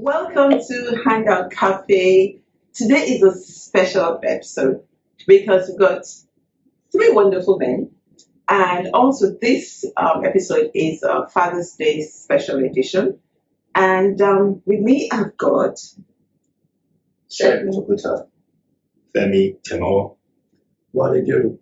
Welcome to Hangout Cafe. Today is a special episode because we've got three wonderful men, and also this episode is a Father's Day special edition. And with me, I've got Segun Tokuta, Femi, Temowo. Wale, Deru.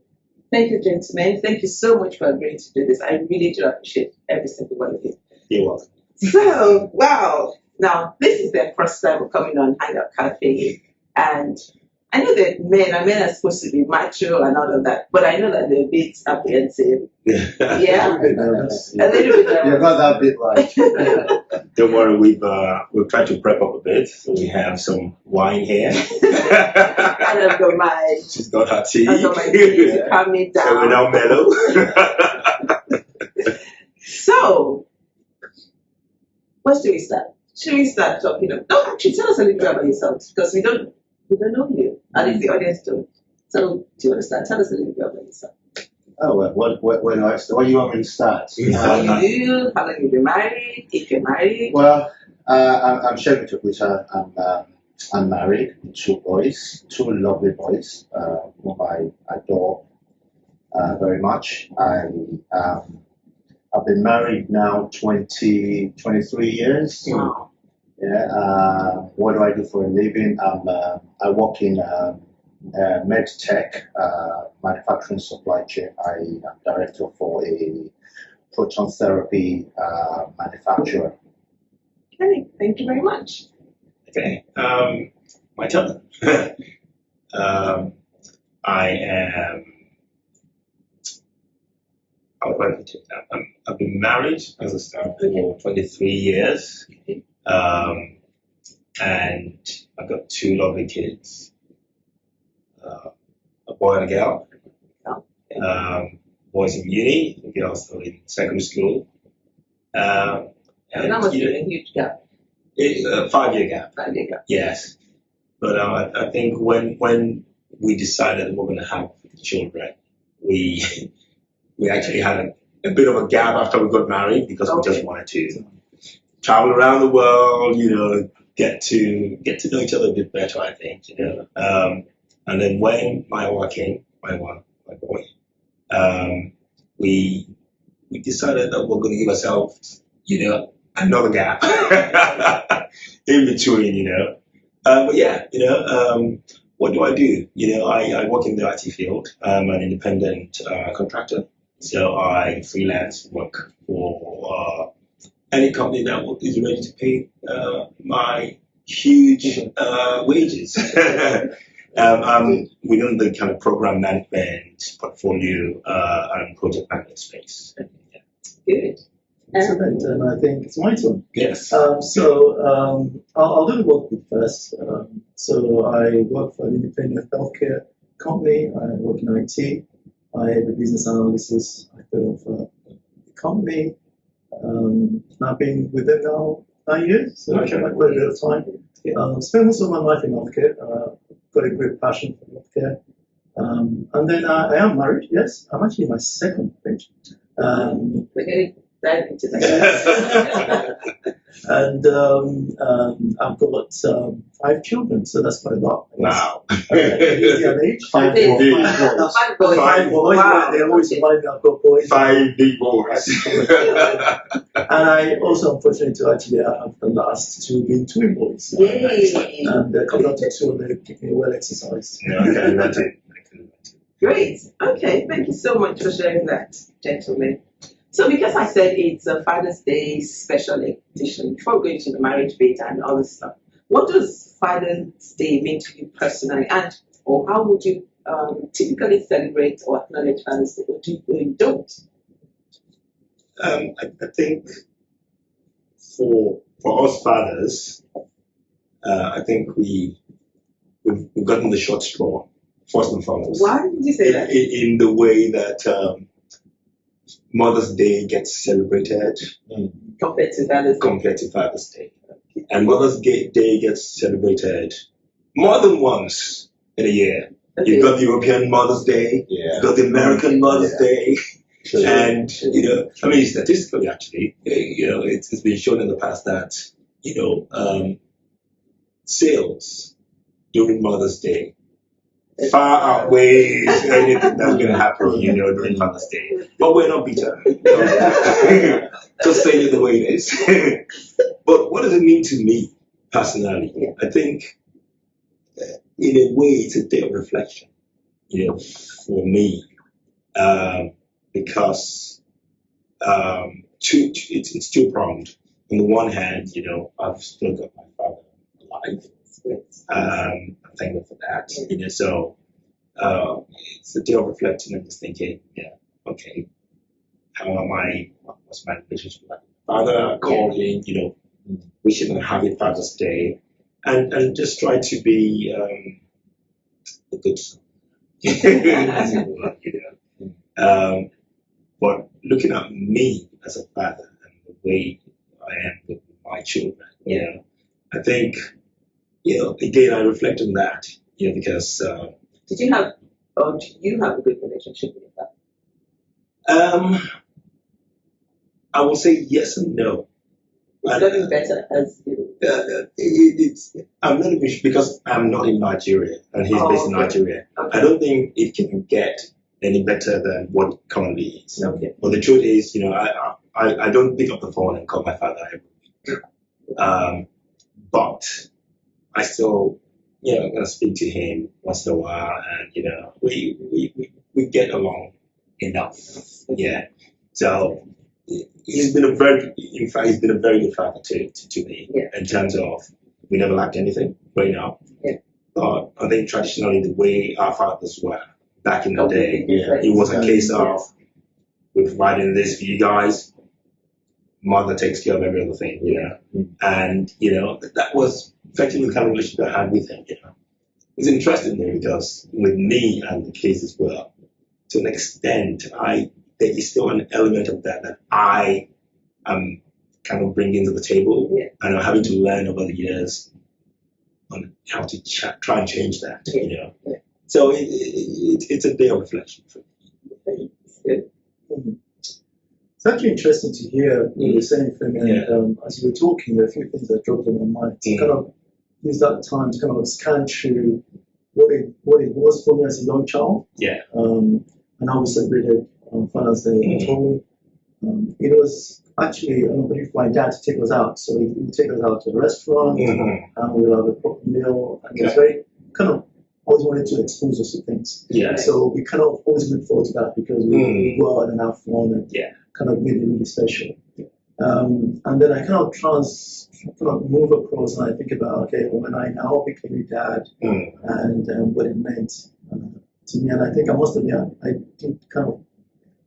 Thank you, gentlemen. Thank you so much for agreeing to do this. I really do appreciate every single one of you. You're welcome. So, wow. Now, this is their first time coming on Hangout Cafe. And I know that men are supposed to be macho and all of that, but I know that they're a bit apprehensive. Yeah. A bit nervous. A little bit You're not that bit like. Don't worry, we've tried to prep up a bit. So we have some wine here. And I've got my, She's got her tea. I've got my tea to calm me down. So we're now mellow. So, where should we start? Should we start talking about? No, actually, tell us a little bit about yourself because we don't know you, at least the audience don't. So, do you want to start? Tell us a little bit about yourself. Oh, well, what do I start? What do you want me to start? What do you do? How long you've been married? If you're married? Well, I'm Segun Tokuta. I'm married with two boys, two lovely boys, whom I adore very much. I've been married now 23 years. Wow. Yeah. What do I do for a living? I work in med tech manufacturing supply chain. I am director for a proton therapy manufacturer. Okay, thank you very much. Okay. My turn. I am. I've been married, as I said, for 23 years. And I've got two lovely kids, a boy and a girl. Boys in uni, the girls are in secondary school. And that must be a huge gap. It's a 5-year gap. 5-year gap. Yes. But I think when we decided we're going to have children, we actually had a bit of a gap after we got married because we just wanted to travel around the world, get to know each other a bit better, I think, And then when my boy, we decided that we're going to give ourselves, another gap in between, But yeah, what do I do? I work in the IT field. I'm an independent contractor. So I freelance work for any company that is ready to pay my huge wages. I'm within the kind of program management, portfolio, and project management space. Good. Excellent, and I think it's my turn. Yes. I'll do the work bit first. So I work for an independent healthcare company. I work in IT. I have a business analysis of the company. I've been with them now 9 years, so quite a bit of time. Spent most of my life in healthcare. Got a great passion for healthcare. And then I am married, yes. I'm actually in my second marriage. We're getting dive into that. And I've got 5 children, so that's quite a lot. Wow. Age. 5 Five boys. boys. 5 boys. Wow. They always remind me I've got boys. 5 big boys. And I also am fortunate to actually have the last 2 being twin boys. Yay. And coming up to 2, they keep me well exercised. Yeah, okay, that's it. Great. Okay, thank you so much for sharing that, gentlemen. So because I said it's a Father's Day special edition, before going to the marriage bit and all this stuff, what does Father's Day mean to you personally? Or how would you typically celebrate or acknowledge Father's Day? Or do you don't? I think for us fathers, I think we've gotten the short straw, first and foremost. Why did you say that? In the way that Mother's Day gets celebrated Compared to Father's Day. And Mother's Day gets celebrated more than once in a year. Okay. You've got the European Mother's Day, you've got the American Mother's Day, and statistically, actually, it's been shown in the past that sales during Mother's Day far outweighs anything that's going to happen, during Mother's Day. But we're not bitter. Just saying it the way it is. But what does it mean to me personally? Yeah. I think, in a way, it's a day of reflection, for me, because it's two-pronged. On the one hand, I've still got my father alive. I'm thankful for that. So it's a day of reflecting and just thinking, okay, how am I? What's my relationship with my father? Calling, wishing him a happy Father's Day, and just try to be a good son. As it were. But looking at me as a father and the way I am with my children, I think, again, I reflect on that, because. Did you have, or do you have a good relationship with your father? I will say yes and no. It's getting better as I'm not even sure because I'm not in Nigeria and he's based in Nigeria. Okay. I don't think it can get any better than what currently is. Okay. But the truth is, I don't pick up the phone and call my father every week. But I still, I'm gonna speak to him once in a while, and we get along enough. Yeah. So he's been a very good father to me in terms of we never lacked anything growing up. Yeah. But I think traditionally the way our fathers were back in the day, it was a case of we're providing this for you guys. Mother takes care of every other thing, and that was effectively the kind of relationship I had with him. It's interesting though because with me and the kids as well, to an extent, there is still an element of that I am kind of bringing to the table, and I'm having to learn over the years on how to try and change that. So it's a day of reflection for me. It's actually interesting to hear what you're saying, Femi. And as you were talking, there are a few things that dropped in my mind. To kind of use that time to kind of scan through what it was for me as a young child. And how we celebrated Father's Day at home. It was actually an opportunity for my dad to take us out. So he would take us out to a restaurant, and we would have a proper meal. And it was very kind of always wanted to expose us to things. So we kind of always look forward to that because we go out and have fun and kind of made it really special. And then I kind of move across and I think about, okay, when I now became a dad and what it meant to me. And I think I must admit, I think kind of,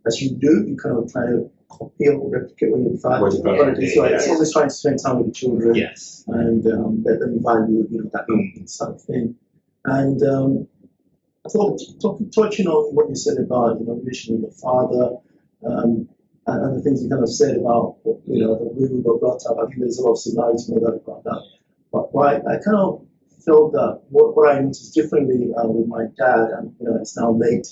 as you do, you kind of try to copy or replicate what your father did. So it's always trying to spend time with the children and let them value, that sort of thing. And I thought, touching on what you said about, relation with your father, and the things you kind of said about, the way we were brought up, I think there's a lot of similarities about that. But I kind of felt that what I noticed differently with my dad, and it's now late,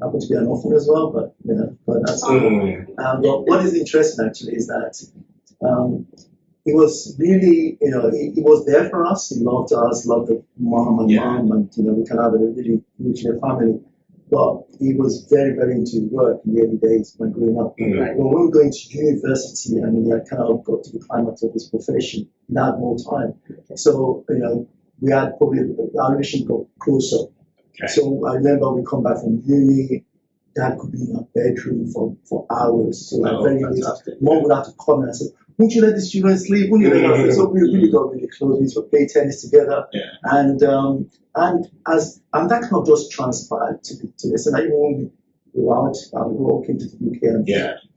I happen to be an orphan as well, but that's but what is interesting actually is that he was really, he was there for us. He loved us, loved the mom, and we kind of had a really nuclear family. But he was very, very into work in the early days when growing up. But when we were going to university and he had kind of got to the climax of his profession, he had more time. So, we had probably, our relationship got closer. So I remember we come back from uni, Dad could be in our bedroom for hours. So very late. Mom would have to come and say, won't you let the children sleep? Won't you let them sleep? So we really got really close. We used to play tennis together. And that kind of just transpired to this. And I even when we were out, we all came to the UK and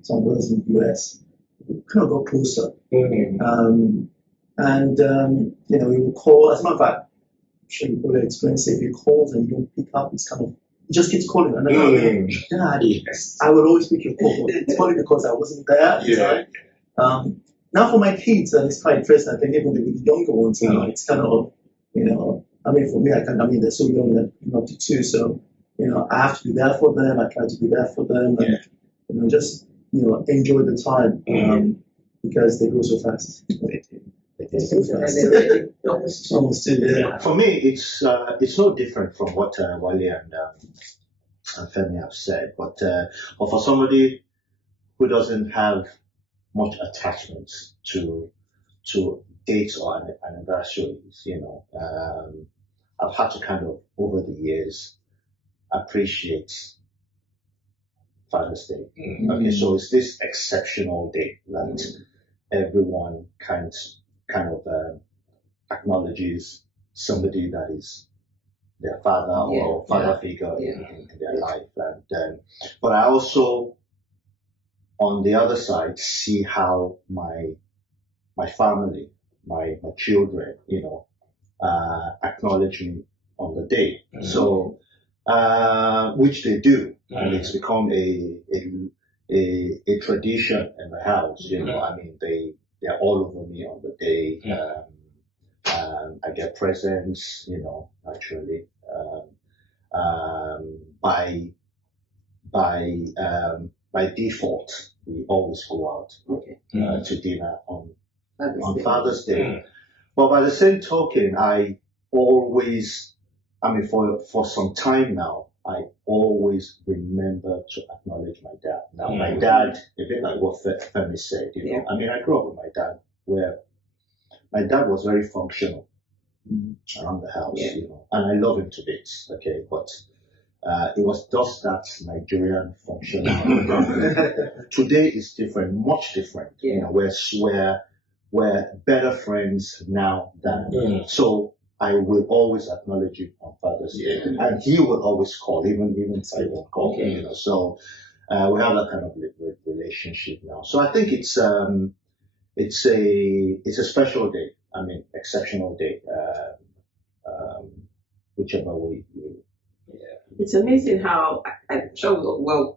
some brothers in the US. We kind of got closer. He would call, as a matter of fact, I'm sure you probably experienced it, if he calls and you don't pick up, it's kind of, he just keeps calling. And then Dad, I will always pick your call. It's probably because I wasn't there at the time. Now for my kids, and it's quite interesting, I think even with the younger ones now, it's kind of, for me, they're so young, they're up to 2, so, I have to be there for them, I try to be there for them, and, just, enjoy the time, because they go so fast. Almost 2, yeah. For me, it's no different from what Wale and Femi have said, but for somebody who doesn't have much attachments to dates or anniversaries, I've had to kind of over the years appreciate Father's Day. Okay, so it's this exceptional day that everyone kind of acknowledges somebody that is their father or father figure in their life. And but I also, on the other side, see how my family, my children, acknowledge me on the day. So, which they do, and it's become a tradition in the house. I mean, they're all over me on the day. I get presents, naturally. By default, we always go out to dinner on Father's Day. But by the same token, I always, for some time now, I always remember to acknowledge my dad. Now, my dad, a bit like what Femi said, I grew up with my dad, where my dad was very functional around the house, and I love him to bits, okay, but it was just that Nigerian functional. Today is different, much different. We're better friends now than so. I will always acknowledge you on Father's Day, and he will always call, even if I won't call. So we have that kind of relationship now. So I think it's a special day. Exceptional day. Whichever way you. It's amazing how I'm sure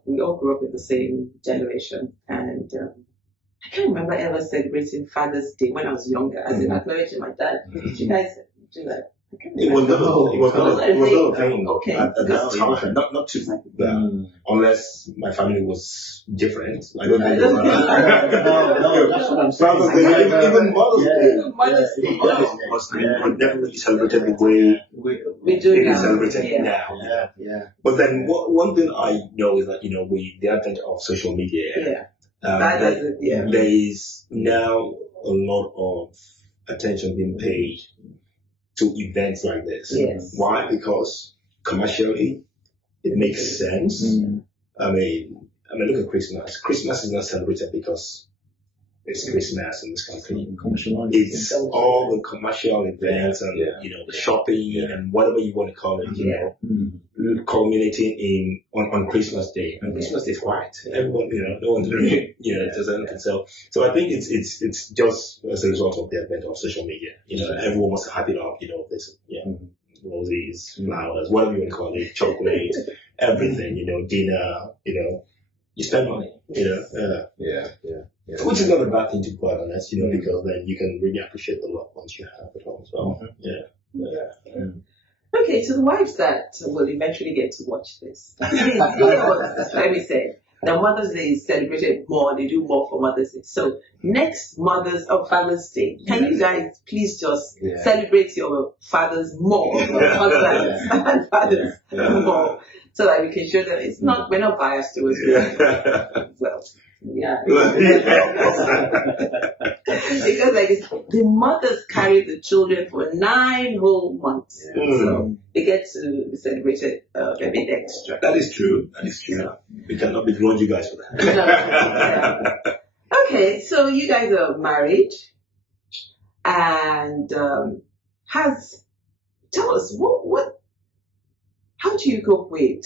we all grew up in the same generation, and I can't remember ever celebrating Father's Day when I was younger, as in acknowledging my dad. Did you guys do that? It was not a thing Okay. at that time. Not to unless my family was different. I don't think No, that's what I'm saying. Father's Day, even Mother's Day. Mother's Day. Was never really celebrated the way We do it is now. celebrated now. But then one thing I know is that with the advent of social media, there is now a lot of attention being paid to events like this. Yes. Why? Because commercially, it makes sense. Look at Christmas. Christmas is not celebrated because it's Christmas in this country. It's all the commercial events and the shopping and whatever you want to call it. Culminating on Christmas Day, and Christmas Day is quiet. Everyone, no one's doing does anything. So I think it's just as a result of the advent of social media. Everyone wants to hype it up. This, roses, flowers, whatever you want to call it, chocolate, everything. Dinner. You spend money. Which is not a bad thing, to be quite honest. Because then you can really appreciate the loved ones you have at home as well. Okay, to the wives that will eventually get to watch this, let me say, the Mother's Day is celebrated more, they do more for Mother's Day. So next Father's Day, can you guys please just celebrate your fathers more, your husbands and fathers more, so that we can show them we're not biased towards it. Well, because the mothers carry the children for 9 whole months, so they get to be celebrated a bit extra. That is true. We cannot begrudge you guys for that. Okay, so you guys are married, and tell us how do you cope with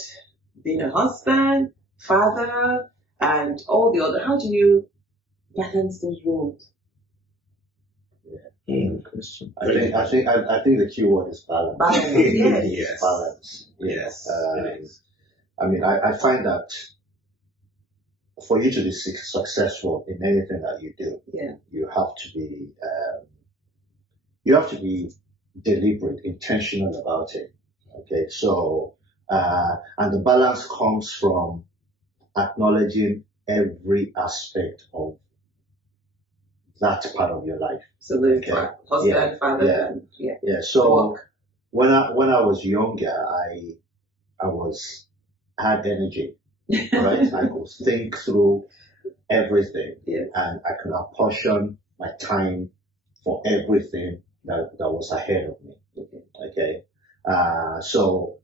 being a husband, father, and all the other? How do you balance those roles? Good question. I think the key word is balance. Balance. Balance. Yes. I find that for you to be successful in anything that you do, you have to be deliberate, intentional about it. Okay, so and the balance comes from acknowledging every aspect of that part of your life. So the Okay. husband, father, Yeah. and Yeah. So work. when I was younger, I had energy, right? I could think through everything, Yes. and I could apportion my time for everything that was ahead of me. Okay. So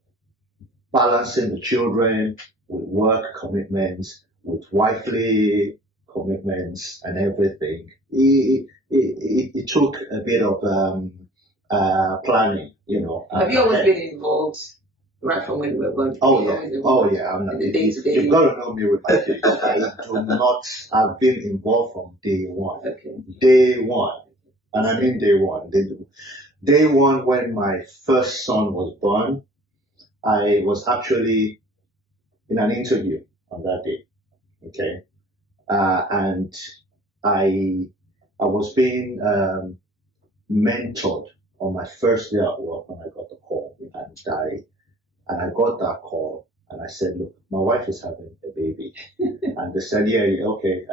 balancing the children with work commitments, with wifely commitments and everything, it took a bit of planning, Have you always been involved right from when we were born? Oh yeah. I'm not. In the day-to-day. You've got to know me with my kids. I do not. I've been involved from day one. Okay. Day one, and I mean day one. Day one when my first son was born, I was actually in an interview on that day. Okay, and I was being mentored on my first day at work when I got the call, and I got that call, and I said, look, my wife is having a baby. And they said, yeah, okay,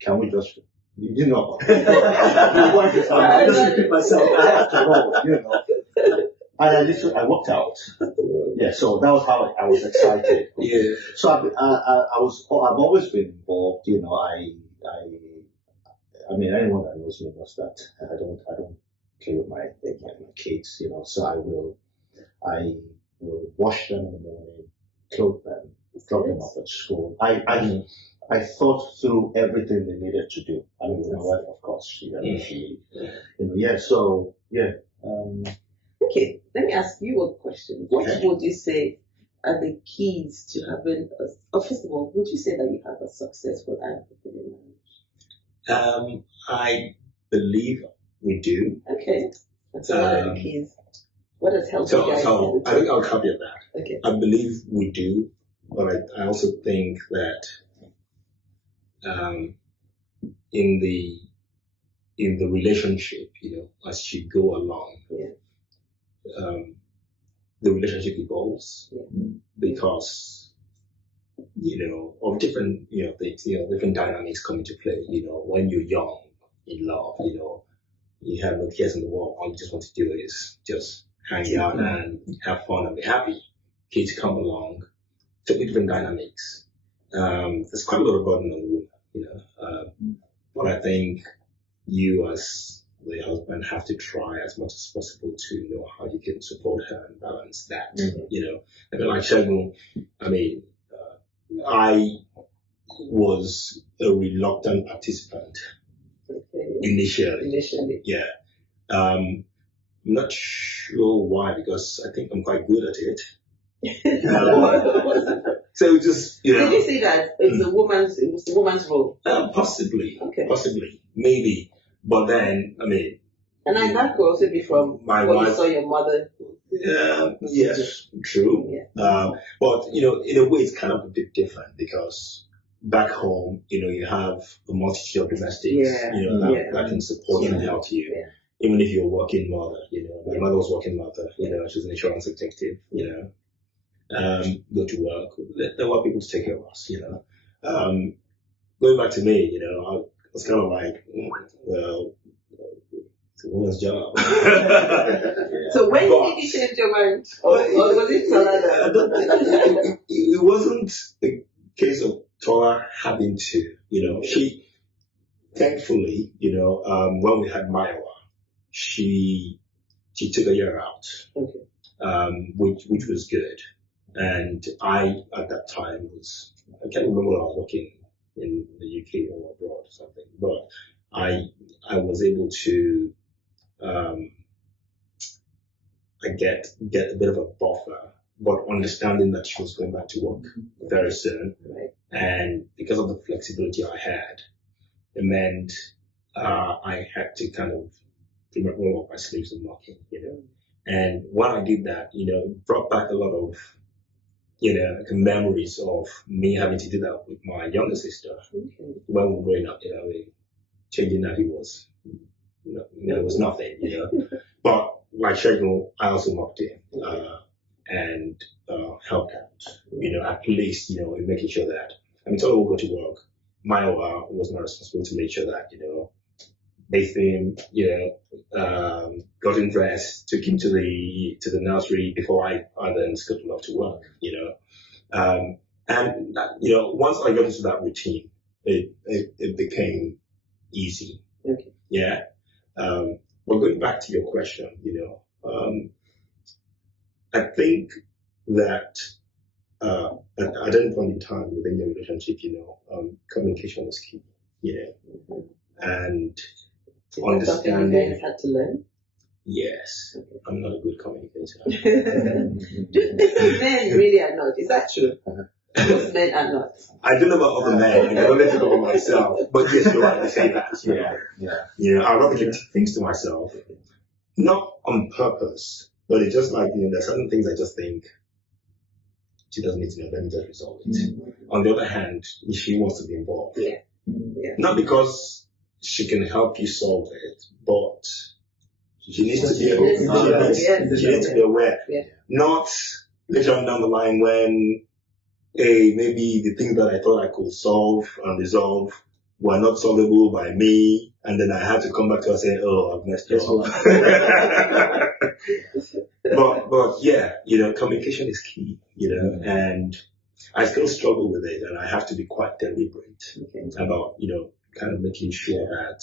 can we just, my wife is having a baby. I just repeat myself, I have to roll, And I walked out. Yeah, so that was how I was excited. Yeah. So I've always been involved, I mean, anyone that knows me knows that I don't play with my kids, so I will wash them in the morning, clothe them, drop them off at school. I thought through everything they needed to do. I mean, my wife, of course, so yeah. Okay, let me ask you a question. What would you say are the keys to having first of all, would you say that you have a successful and fulfilling marriage? I believe we do. Okay. And so what are the keys? What has helped you guys? So I think I'll caveat that. Okay. I believe we do, but I also think that in the relationship, as you go along, the relationship evolves because of different different dynamics come into play. When you're young in love, you have no cares in the world. All you just want to do is just hang out and have fun and be happy. Kids come along, totally different dynamics. There's quite a lot of burden on the woman, but I think you as the husband have to try as much as possible to know how you can support her and balance that. I mean, like Segun, I was a reluctant participant initially. Yeah. I'm not sure why, because I think I'm quite good at it. So just, Did you see that it was the woman's role? Possibly. Okay. Possibly. Maybe. But then, and that could also be from my what wife, you saw your mother. Yes, true. Yeah. But, in a way, it's kind of a bit different because back home, you have a multitude of domestics, that can support and help you. Yeah. Even if you're a working mother, my mother was a working mother, she's an insurance executive, go to work, there were people to take care of us, Going back to me, I was kind of like, well, it's a woman's job. So when did you change your mind? Or was it Tola? It wasn't a case of Tola having to, she, thankfully, when we had Maya, she took a year out, which was good. And I, at that time, I can't remember when I was working in the UK or abroad or something, but I was able to, get a bit of a buffer, but understanding that she was going back to work very soon. Right. And because of the flexibility I had, it meant, I had to kind of roll up my sleeves and working, And when I did that, it brought back a lot of, memories of me having to do that with my younger sister. When we were growing up, changing that it was, it was nothing, But like Segun, I also mocked him, and helped out, at least, in making sure that, Tola will go to work. My it was my responsibility to make sure that, bathed him, got him dressed, took him to the nursery before I then scooted off to work, and once I got into that routine, it became easy. Okay. Yeah. But going back to your question, I think that at any point in time within your relationship, communication is key, and Is that something you guys had to learn? Yes, I'm not a good communicator. Do you think men really are not? Is that true? Most men are not. I don't know about other men, I don't think about myself, but yes, you're right to say that. I'd rather keep things to myself, not on purpose, but it's just like, there's certain things I just think she doesn't need to know, let me just resolve it. On the other hand, if she wants to be involved, not because she can help you solve it, but she needs to be able she needs to be aware. Not later on down the line when maybe the things that I thought I could solve and resolve were not solvable by me, and then I had to come back to her and say, oh, I've messed up. But yeah, communication is key, and I still struggle with it, and I have to be quite deliberate about, kind of making sure that,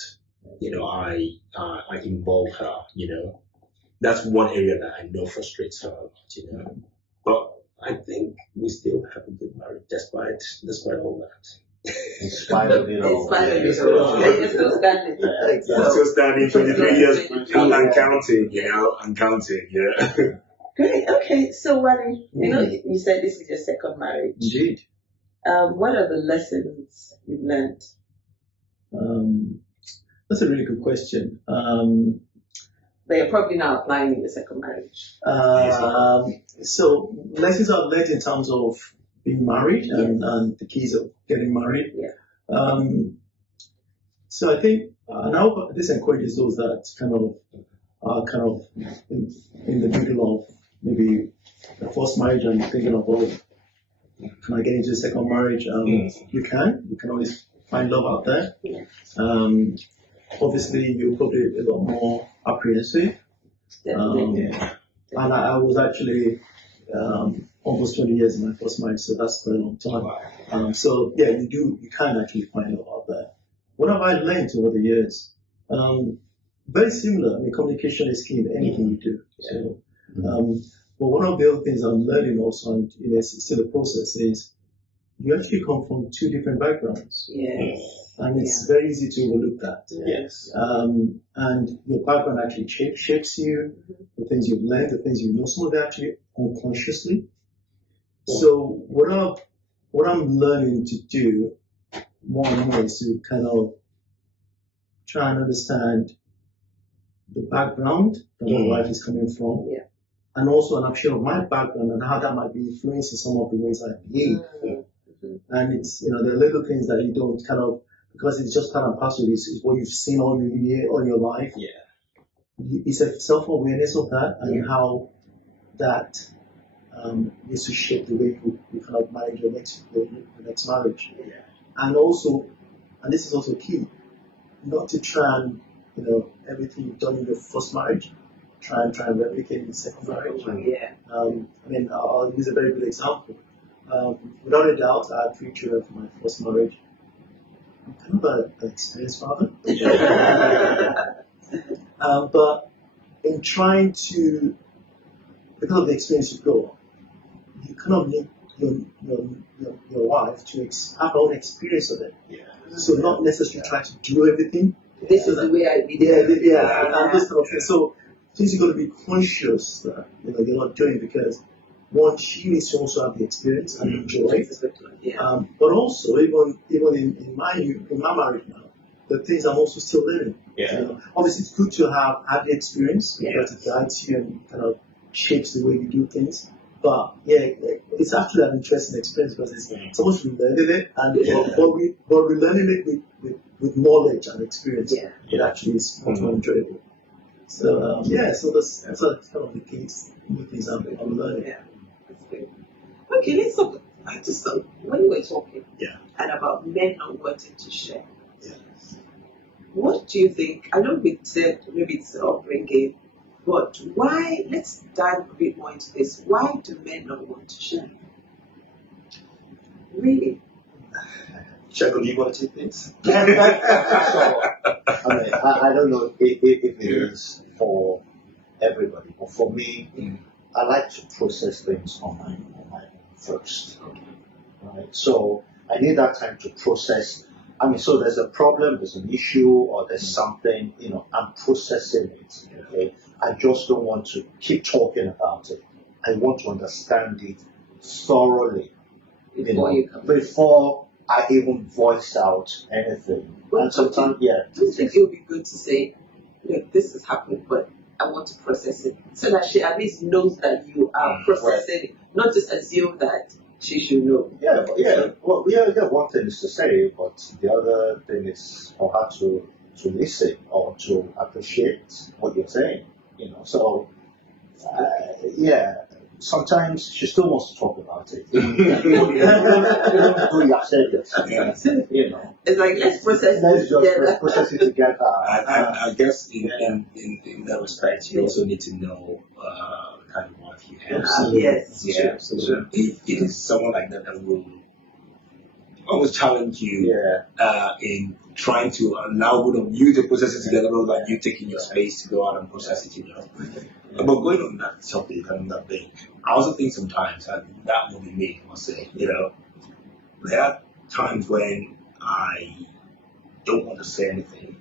I involve her, That's one area that I know frustrates her a lot, But I think we still have a good marriage despite all that. In spite of it all. You're still standing. I'm still standing 23 years and counting, Great. Okay. So, Wale, you said this is your second marriage. Indeed. What are the lessons you've learned? That's a really good question. That you're probably now applying in the second marriage. So lessons I've learned in terms of being married and the keys of getting married. Yeah. So I think, and I hope this encourages those that are in the middle of maybe the first marriage and thinking of, can I get into a second marriage? You can always find love out there. Yeah. Obviously, you're probably a lot more apprehensive. And I was actually almost 20 years in my first marriage, so that's quite a long time. So yeah, you can actually find love out there. What have I learned over the years? Very similar. Communication is key in anything you do. So, but one of the other things I'm learning also, and it's still a process, is you actually come from two different backgrounds. Yes. And it's very easy to overlook that. Yes. And your background actually shapes you, the things you've learned, the things you know, some of it actually unconsciously. So what I'm learning to do more and more is to kind of try and understand the background that my wife is coming from. Yeah. And also an option of my background and how that might be influencing some of the ways I behave. And it's, there are little things that you don't because it's just part and parcel. It's what you've seen all your life. Yeah. It's a self-awareness of that and how that needs to shape the way you kind of manage your next marriage. Yeah. And also, and this is also key, not to try and, everything you've done in your first marriage, try and replicate in the second marriage. Yeah. I'll use a very good example. Without a doubt, I had 3 children from my first marriage. I'm kind of an experienced father. But in trying to, because of the experience you've got, you kind of need your wife to have her own experience of it. Yeah. So not necessarily try to do everything. This is the way I did it. And this kind of thing. So things you've got to be conscious that you're not doing, because one, she needs to also have the experience and enjoy it. But also, even in my marriage now, the things I'm also still learning. Yeah. Obviously, it's good to have had the experience because it guides you and kind of shapes the way you do things. But it's actually an interesting experience because it's almost relearning it, and but relearning it with knowledge and experience. Yeah. It actually is much more enjoyable. So so that's kind of the case. New things I'm learning. Yeah. Okay, let's talk. I just thought when you were talking, Yeah, and about men not wanting to share. Yeah. What do you think? I know we said maybe it's upbringing, but why? Let's dive a bit more into this. Why do men not want to share? Really? Shako, do you want to take this? So, I mean, I don't know if it is for everybody, but for me, I like to process things on my own first. Right? So I need that time to process. I mean, so there's a problem, there's an issue, or there's something, I'm processing it. Okay, I just don't want to keep talking about it. I want to understand it thoroughly before I even voice out anything. Well, And sometimes, do you think it would be good to say, look, this has happened, but I want to process it, so that she at least knows that you are processing it, not just assume that she should know. Yeah. Well, one thing is to say, but the other thing is for her to listen or to appreciate what you're saying. So sometimes she still wants to talk about it. You have said it. It's like, let's process Let's it just together. process it together. I guess in that respect, you also need to know the kind of wife you have. Yes. Yeah. So if it is someone like that that will always challenge you in trying to allow both of you to process it together, rather than you taking your space to go out and process it, But going on that topic and that thing, I also think sometimes that will be me, I must say, there are times when I don't want to say anything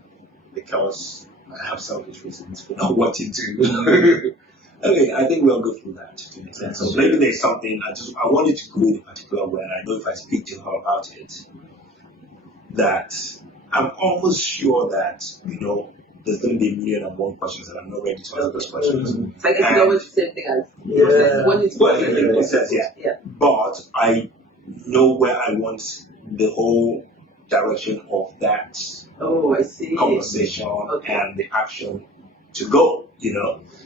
because I have selfish reasons for not wanting to. Okay, I think we'll go through that to an extent. So maybe there's something I wanted to go in a particular way, and I know if I speak to her about it, that I'm almost sure that there's going to be 1,000,001 questions that I'm not ready to answer those questions. It's like it's always the same thing as process. But I know where I want the whole direction of that conversation and the action to go.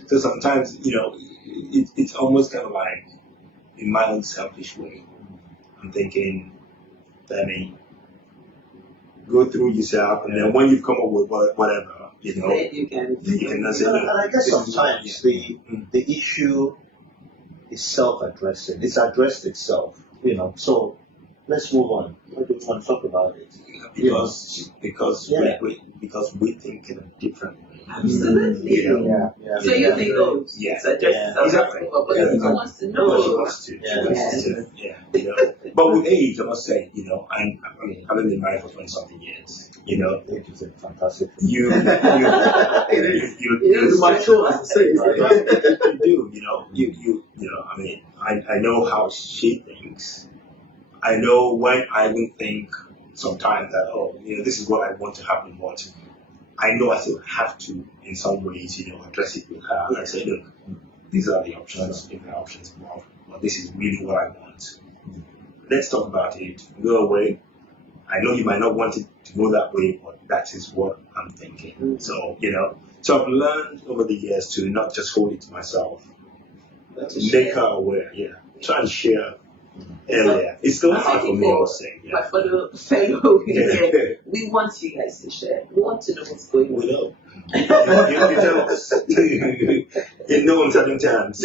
So sometimes it's almost kind of like in my own selfish way. I'm thinking, Femi, go through yourself, and then when you've come up with whatever, you can say, and I guess sometimes the issue is self-addressing. It's addressed itself, So let's move on. What do you want to talk about it? Because we think in a different way. Absolutely. So you think, it's addressed itself, but she wants to know. She wants to. But with age, I must say, I've been married for 20-something years. Age is a fantastic thing. You mature, as I say. You do. I mean, I know how she thinks. I know when I even think sometimes that, this is what I want to happen, but I know I still have to, in some ways, address it with her and say, look, these are the options, different options, but this is really what I want. Let's talk about it. Go away. I know you might not want it to go that way, but that is what I'm thinking. So, so I've learned over the years to not just hold it to myself, make her aware, try and share. It's still hard for me, I was saying. But for the fellow here, we want you guys to share. We want to know what's going on. We know. You tell us. In no uncertain terms.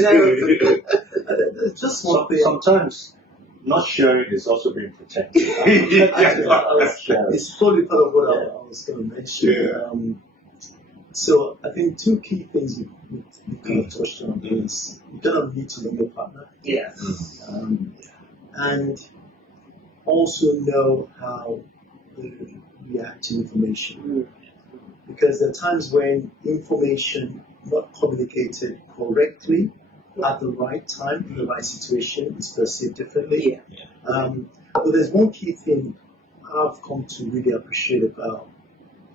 Just one thing. Sometimes not sharing is also being protected. It's totally part of what I was going to mention. So I think two key things you kind of touched on is you kind of need to know your partner. Yes. And also know how they react to information. Because there are times when information not communicated correctly at the right time, in the right situation, is perceived differently. But there's one key thing I've come to really appreciate about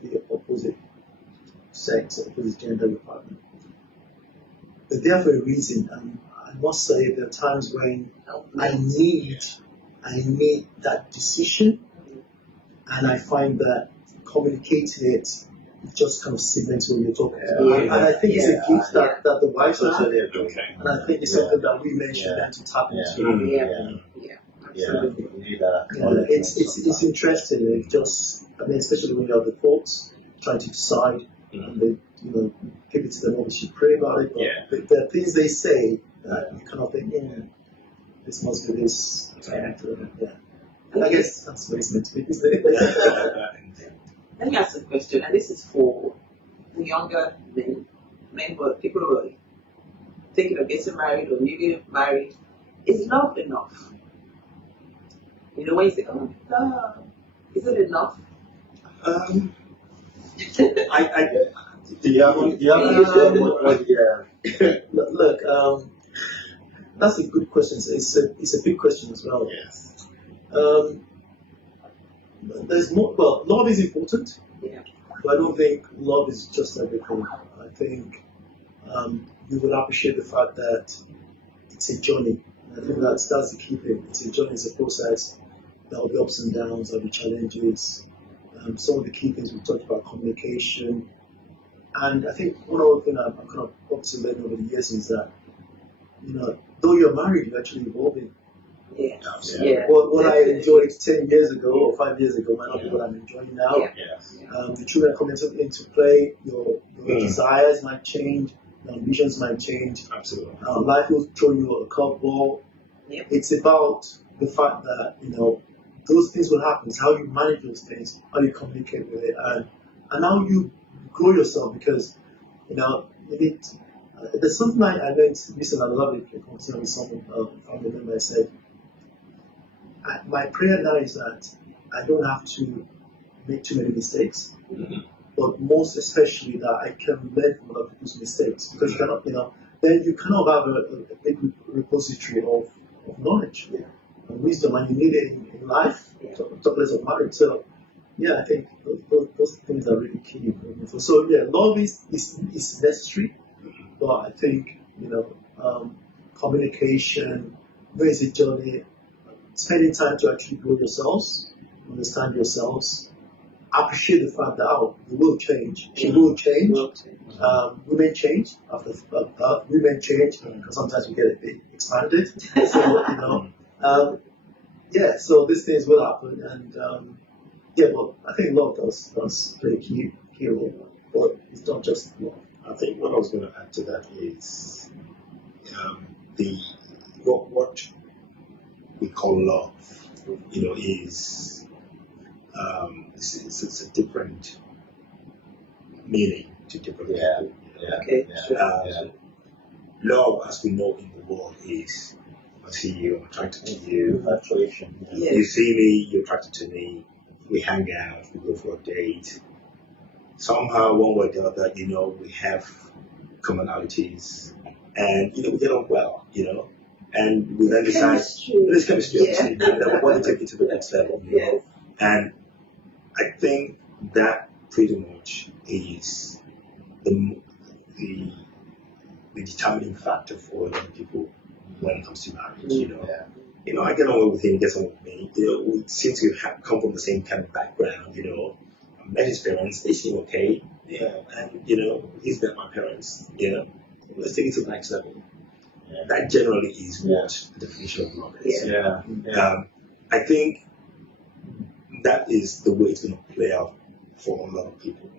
the opposite sex, opposite gender partner. They're there for a reason, and I must say there are times when I need that decision, and I find that communicating it just kind of cements when you're talking. And I think it's a gift that the wives have, and I think it's something that we mentioned and to tap into. You need that acknowledgement. It's interesting. Especially when you have the thoughts, trying to decide, and they, give it to them, obviously pray about it, but the things they say, you kind of think, this must be this. And I guess that's what it's meant to be, isn't it? Let me ask a question, and this is for the younger men or people who are thinking of getting married or newly married. Is love enough? When you say, oh my God, is it enough? Look, that's a good question. It's a big question as well. Yes. There's more. Well, love is important. Yeah. But I don't think love is just everything. I think you will appreciate the fact that it's a journey. I think that's the key thing. It's a journey, it's a process. There will be ups and downs, there will be challenges. Some of the key things we talked about, communication. And I think one other thing I'm kind of obviously learning over the years is that, though you're married, you're actually evolving. Yeah. What I enjoyed 10 years ago or 5 years ago might not be what I'm enjoying now. The children are coming into play, your desires might change, your ambitions might change. Absolutely. Life will throw you a curveball. Yep. It's about the fact that, those things will happen. It's how you manage those things, how you communicate with it, and how you grow yourself, because, you need. There's something I learned recently, I love it, with someone, a family member. I said, my prayer now is that I don't have to make too many mistakes, but most especially that I can learn from other people's mistakes, because you cannot, then you cannot have a big repository of knowledge and wisdom, and you need it in life, talk less of marriage. So, I think those things are really key. So, love is necessary, but I think, communication, it's a journey, spending time to actually grow yourselves, understand yourselves, appreciate the fact that you will change. She will change. Women change after women change, because sometimes we get a bit expanded. So so these things will happen, and but I think love does play a key role, but it's not just love. I think what I was going to add to that is what we call love, is it's a different meaning to different people. Okay. Love, as we know in the world, is I see you, I'm attracted to you. Attraction. You see me, you're attracted to me. We hang out, we go for a date. Somehow, one way or the other, we have commonalities, and we get on well, and we then decide there's chemistry, obviously, and then we want to take it to the next level, And I think that pretty much is the determining factor for young people when it comes to marriage. I get on well with him, he gets on with me. We seem to come from the same kind of background. I met his parents, they seem okay. And he's met my parents. Let's take it to the next level. That generally is what the definition of love is. I think that is the way it's going to play out for a lot of people.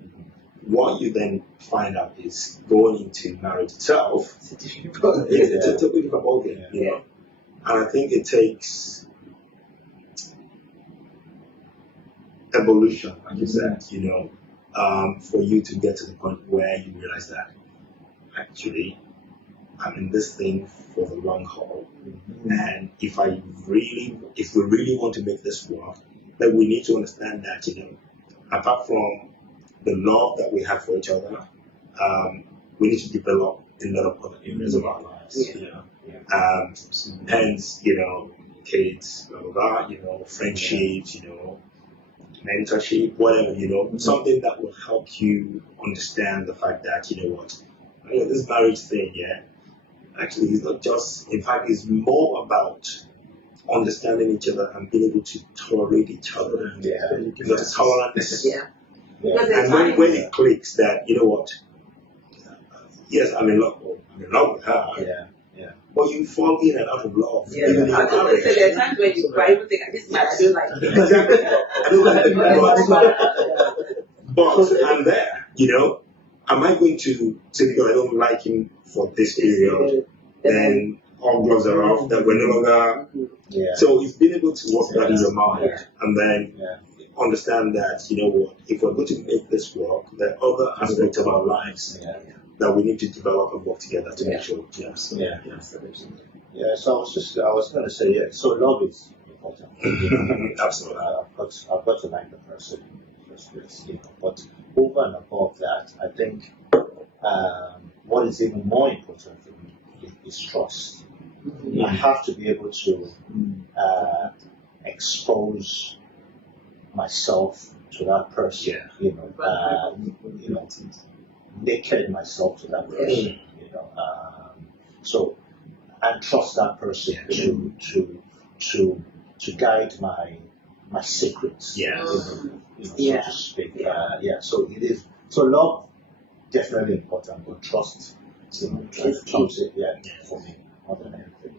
What you then find out is going into marriage itself. It's a different ballgame. And I think it takes evolution, like you said, for you to get to the point where you realize that actually I'm in this thing for the long haul. And if we really want to make this work, then we need to understand that, apart from the love that we have for each other, we need to develop a lot of other areas of our lives. Hence, kids, blah, blah, blah, friendships, mentorship, whatever, something that will help you understand the fact that, this marriage thing, actually it's not just, in fact, it's more about understanding each other and being able to tolerate each other. Because tolerance. And when it clicks that, yes, I'm in love with her. But you fall in and out of love. There are times when you cry, you think, this man, I don't like it. I don't like it. But I'm there, Am I going to say because I don't like him for this period, then all gloves are off, that we're no longer. So it's being able to work that in your mind and then understand that, if we're going to make this work, there are other aspects of our lives that we need to develop and work together to make sure. Absolutely. So I was going to say, so love is important. Absolutely. I've got to like the person, first place, But over and above that, I think what is even more important for me is trust. I have to be able to expose myself to that person, naked myself to that person, and trust that person to guide my secrets, so to speak. So it is. So love definitely important, but trust, trust it, for me more than anything.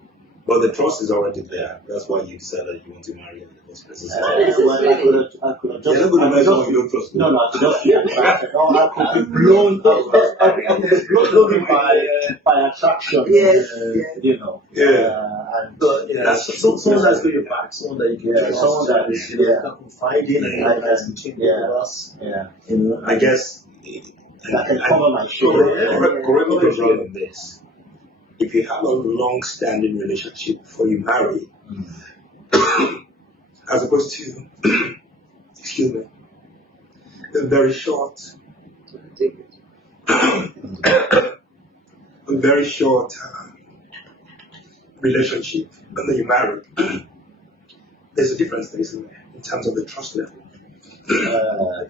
But the trust is already there. That's why you said that you want to marry in the first place. I could have just. You're not going to marry someone you don't trust. No, I could just be attracted. I could be blown by attraction. Yes. Someone that's got your back, someone that you can trust, someone that is can confide in, and that's between both of us. I guess. I can cover my shoulder. Correct me if I'm wrong on this. If you have a long-standing relationship before you marry, as opposed to, excuse me, a very short, relationship, and then you marry, there's a difference there, isn't there, in terms of the trust level? I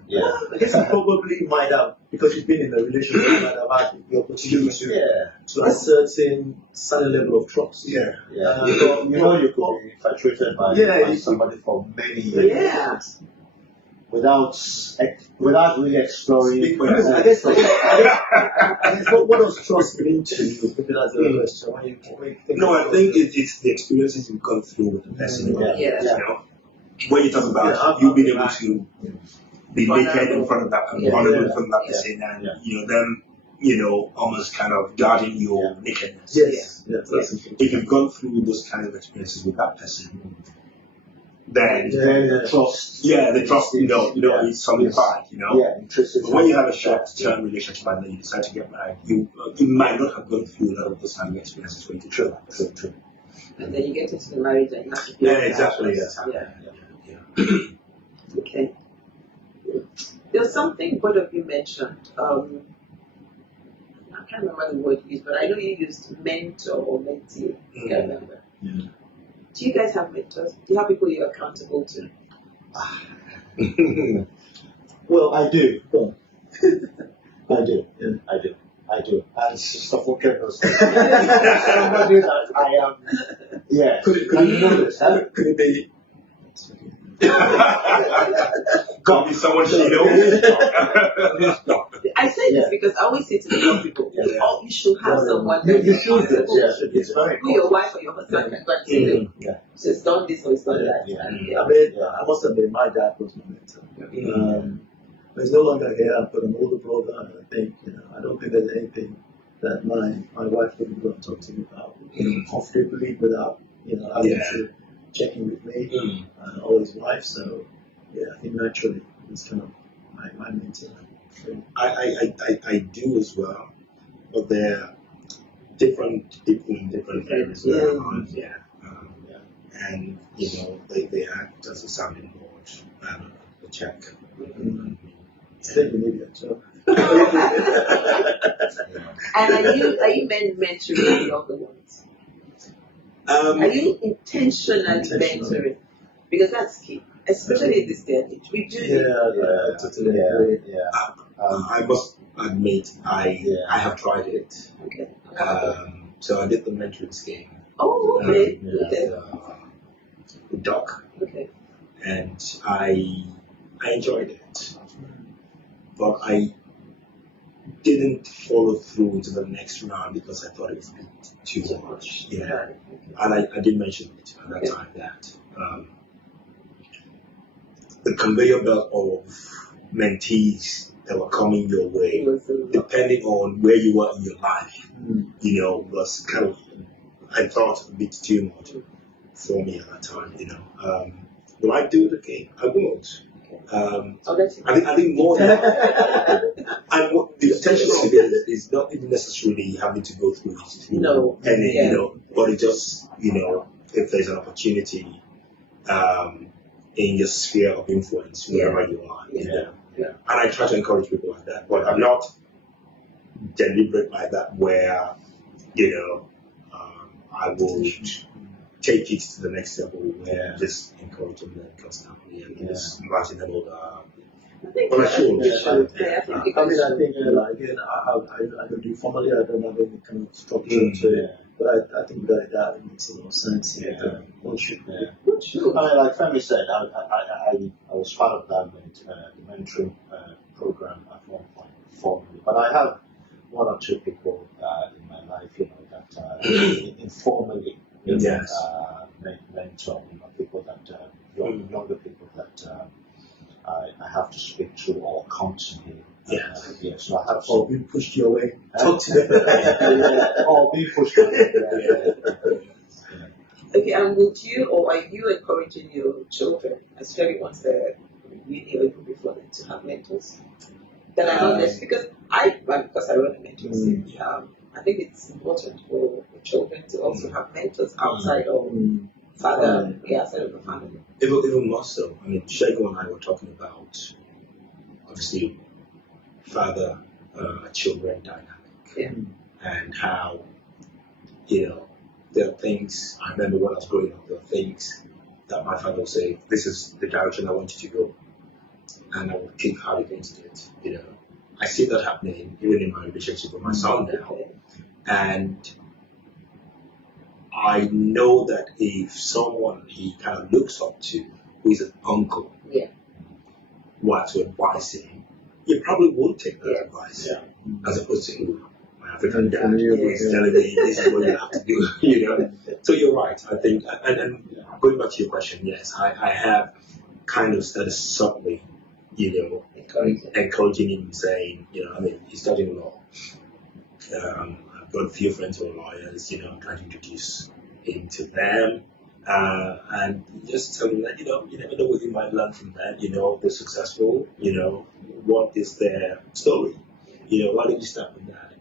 guess you probably might have, because you've been in a relationship, you might have had the opportunity to ascertain certain level of trust. You could be infatuated by somebody for many years. Without really exploring. I guess what does trust mean to you? Maybe that's the question. I think it's the experiences you've gone through with the person. When you talk about you being able to be naked in front of that person, vulnerable in front of that person, and them, almost kind of guarding your nakedness. Yes. If you've gone through those kinds of experiences with that person, then the trust. The trust, it's solidified, But when you have a short-term relationship and then you decide to get married, you might not have gone through a lot of those kind of experiences for you to true. And then you get into the marriage and you have to exactly. Okay. There's something both of you mentioned. I can't remember the word you used, but I know you used mentor or mentee. I can't remember. Do you guys have mentors? Do you have people you're accountable to? Well, I do. I do. And Sister Funke knows. Somebody that I am. Could it be? Could be someone she knows. I say this because I always say to the young people, you should have someone that you should do. It's very who your wife or your husband can go and say, she's done this or it's done that. I mean, I must admit, my dad was my mentor. He's no longer here. I've got an older brother, and I think, I don't think there's anything that my wife wouldn't go and talk to me about comfortably without, having to check in with me or his wife. So, I think naturally it's kind of my mentor. I do as well, but there are different people in different areas. And they act as a sounding board and a check. And are you mentoring younger ones? Are you intentionally mentoring? Because that's key, especially in this day and age. We do totally agree. I must admit, I have tried it. Okay. So I did the mentoring scheme. Oh, okay. With Doc. Okay. And I enjoyed it. But I didn't follow through into the next round because I thought it was a bit too much. And I did mention it at that time that the conveyor belt of mentees that were coming your It way, was a lot. depending on where you were in your life, Mm. was kind of, I thought, a bit too much for me at that time, Will I do it again? I won't. I'll let you I think more than and what the intention of it is not even necessarily having to go through it, No. any, Yeah. but it just, if there's an opportunity, in your sphere of influence, wherever you are, Yeah. And I try to encourage people like that, but I'm not deliberate like that where, I would take it to the next level where I'm just encouraging them constantly and just matching them over. I think Well, I should. I think I think again, I don't do formally. I don't have any kind of structure to it. But I think that makes a lot of sense. Yeah. One should. Like Femi said, I was part of that mentoring program at one point formally, but I have one or two people in my life, that informally, mentor, people that younger people that I have to speak to or come to me. So I have to. Or being pushed your way. Talk to them. Or being pushed away. Okay, and would you or are you encouraging your children, especially once they're uni or even before them, to have mentors? That are not necessarily because I run a mentorship. I think it's important for the children to also have mentors outside of outside of the family. Even more so. I mean, Segun and I were talking about, obviously, father-children dynamic, and how, there are things. I remember when I was growing up, there are things that my father would say, "This is the direction I want you to go," and I would kick hard against it. I see that happening even in my relationship with my son now, and I know that if someone he kind of looks up to, who is an uncle, were to advise him, he probably won't take that advice, as opposed to my African dad who is telling me this is what you have to do, So you're right. I think, and going back to your question, yes, I have kind of started subtly, encouraging him, saying, he's studying law. I've got a few friends who are lawyers, I'm trying to introduce him to them. And just tell them that, you never know what you might learn from them, they're successful, what is their story? Why don't you start with that?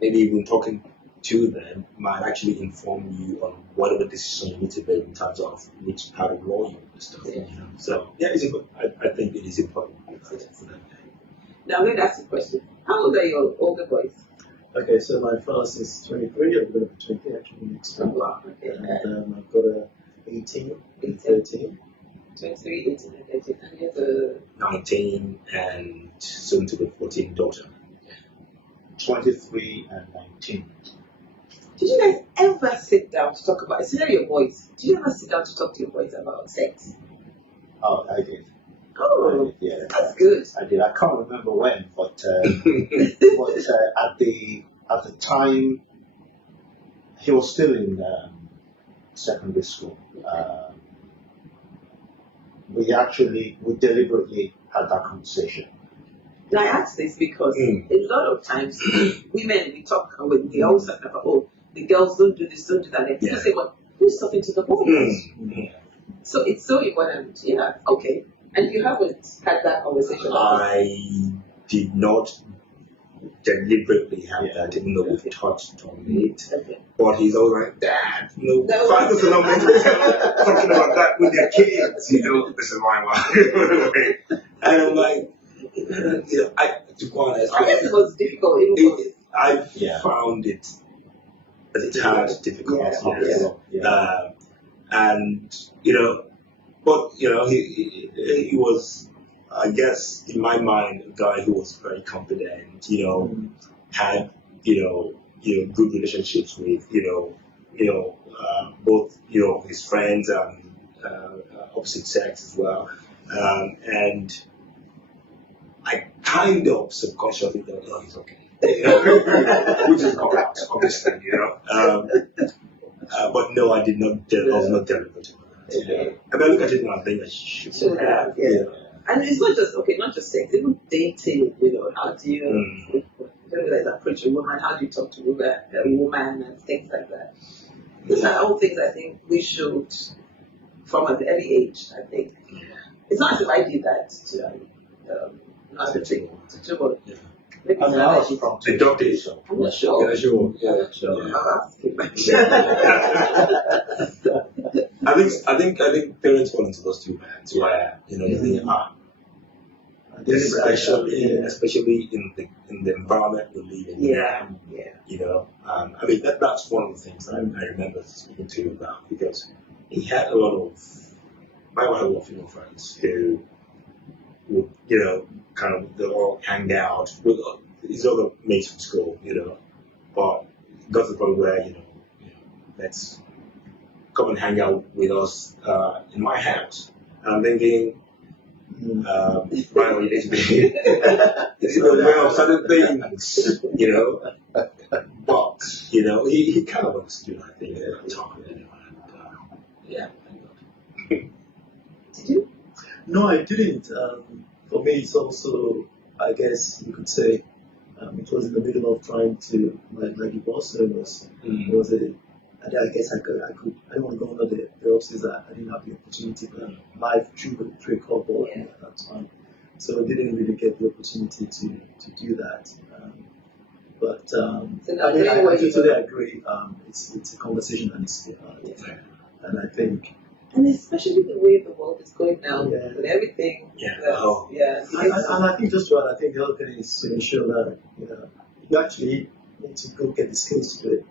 Maybe even talking to them might actually inform you on whatever decision you need to make in terms of which part of law you want to study. So, I think it is important for them. Now, I'm going to ask you a question. How old are your older boys? Okay, so my first is 23, I'm going to be 20 actually next month. Wow, okay. And I've got a 18 and 13. 23, 18, and 13. And you have a 19 and soon to be 14 daughter. 23 and 19. Did you guys ever sit down to talk about, especially your boys, did you ever sit down to talk to your boys about sex? Oh, I did. Oh, Yeah, that's good. I did. I can't remember when, but at the time he was still in secondary school. We deliberately had that conversation. And I ask this because a lot of times women, we talk and we always talk about, oh, the girls don't do this, don't do that. And people say, well, who's talking to the boys? So it's so important. Okay. And you haven't had that conversation? I did not deliberately have that, even though we've touched on it. Okay. But he's all like, Dad, fathers are not meant to be talking about that with their kids. This is my wife. And I'm like, to be honest, I guess it was difficult. I found it a tad difficult. And but he was, I guess, in my mind, a guy who was very confident. Had good relationships with both his friends and opposite sex as well, and I kind of subconsciously thought, oh, he's okay, which is correct, obviously, but no, I did not. I was not deliberate about that. And I look at it and I think I should have. And it's not just sex, even dating, how do you, approach a woman, how do you talk to a woman and things like that. These are all things I think we should, from an early age, I think. It's not as if I did that not to do, but maybe I mean, I was from The doctor, so. I'm not sure. Yeah, sure. Yeah, Sure. I'll ask him. I think parents fall into those two bands where they are, especially in the environment we live in. Yeah. I mean that's one of the things that I remember speaking to him about, because he had a lot of female friends who would kind of they all hang out with his other mates from school, but it got to the point where let's come and hang out with us in my house. And I'm thinking, finally, this is the way of certain things, But, he kind of understood, I think, at the time. Yeah. Did you? No, I didn't. For me, it's also, I guess you could say, it was in the middle of trying to, my divorce. So it was I guess I don't want to go under the offices that I didn't have the opportunity, but life threw a curveball at me at that time. So I didn't really get the opportunity to do that. But I totally agree. It's a conversation that needs to be had. And I think. And especially the way the world is going now, with everything. And I think just to add, I think the other thing is to ensure that you actually need to go get the skills to do it.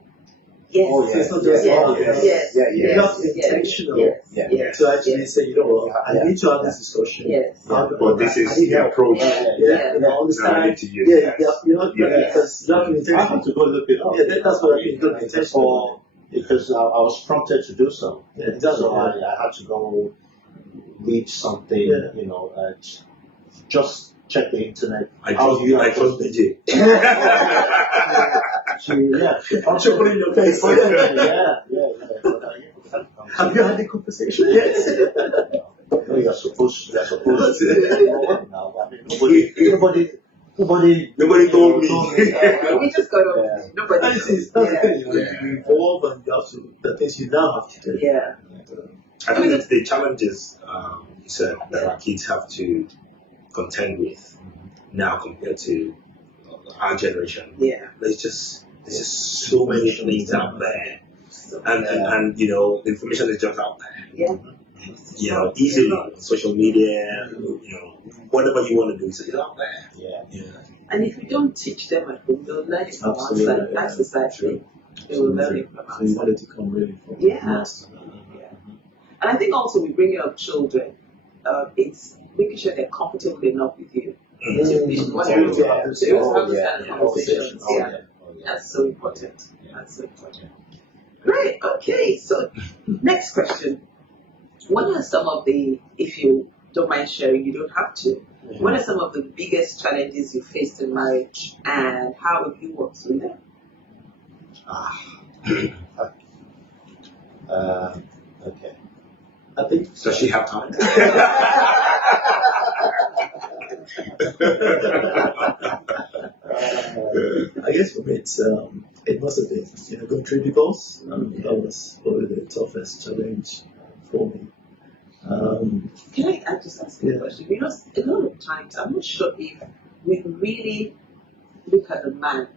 Yes. Oh, yeah. It's not just you have to be intentional to actually say, I need to have this discussion. Yes. But this is the approach. Understand. To use. Because you have to be intentional. I have to go look it up. Yeah, that's what I mean. Go be intentional. Because I was prompted to do so. Yeah, exactly. So I had to go read something, just check the internet. I trust DJ. She put it in your face. Have you had a conversation? Yes. No, you're supposed to. No, I mean, nobody told me. We just got to. Nobody. That's the thing. You evolve and you have to, the things you now have to do. Yeah. I think it's the challenges you said that our kids have to contend with now compared to our generation. Yeah. There's just so many things out there, and the information is just out there. Yeah. Easily on social media, whatever you want to do, it's out there. Yeah. And if we don't teach them at home, they'll learn it from outside. That's precisely. They will learn it from So you outside. wanted to come really from And I think also we bring up children. It's making sure they're comfortable enough with you. To be able to have those kind of conversations. That's so important. Great. Okay. So next question. What are some of the, if you don't mind sharing, you don't have to, what are some of the biggest challenges you faced in marriage, and how have you worked through them? Okay. I think. Does she have time? I guess for me, it must have been going through divorce. That was probably the toughest challenge for me. Can I just ask you a question? Because a lot of times, I'm not sure if we really look at a man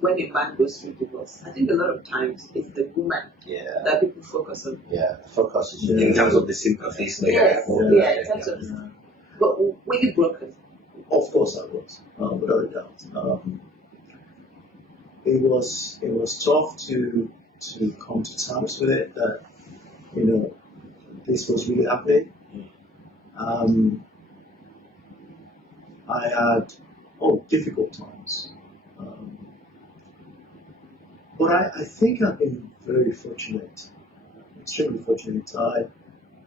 when a man goes through divorce. I think a lot of times it's the woman that people focus on. Yeah, focus is in terms of the sympathies. Yes, in terms of. But were you broken? Of course I was, without a doubt. It was tough to come to terms with it that this was really happening. I had difficult times, but I think I've been very fortunate, extremely fortunate. I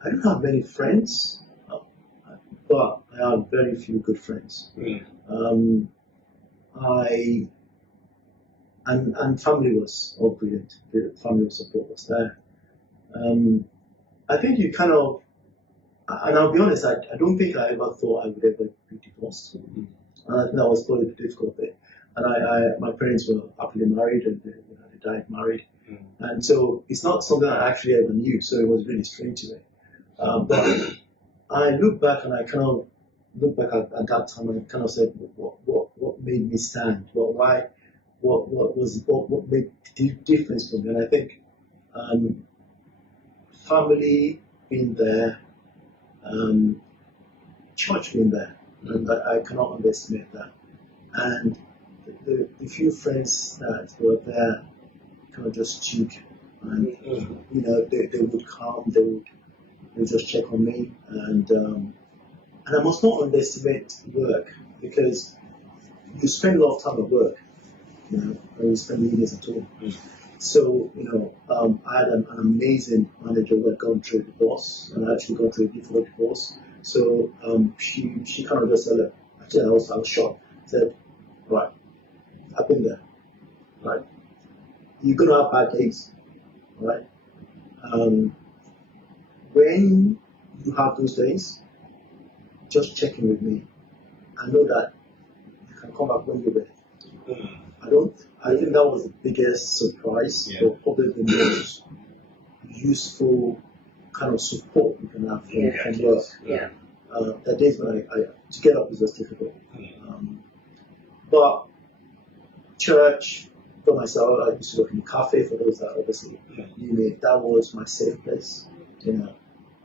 don't have many friends, but I have very few good friends. And family was all brilliant. The family support was there. I think you kind of And I'll be honest, I don't think I ever thought I would ever be divorced. And I think that was probably the difficult bit. And my parents were happily married, and they died married. And so it's not something I actually ever knew, so it was really strange to me. But I look back and I kind of look back at that time and kind of said, what made me stand? What made the difference for me? And I think family being there, church being there, and I cannot underestimate that. And the few friends that were there kind of just took, and they would come, they would just check on me, and I must not underestimate work, because you spend a lot of time at work, and you spend evenings at home. So, I had an amazing manager who had gone through a divorce, and I actually gone through a difficult divorce. So she kind of just said, look, actually I was shocked. Said, right, I've been there, right? You're gonna have bad days, right? When you have those days, just check in with me. I know that you can come back when you're ready. I think that was the biggest surprise, but probably the most useful kind of support you can have from work. That days when I to get up is just difficult. But church, for myself, I used to work in a cafe. For those that obviously knew me, that was my safe place.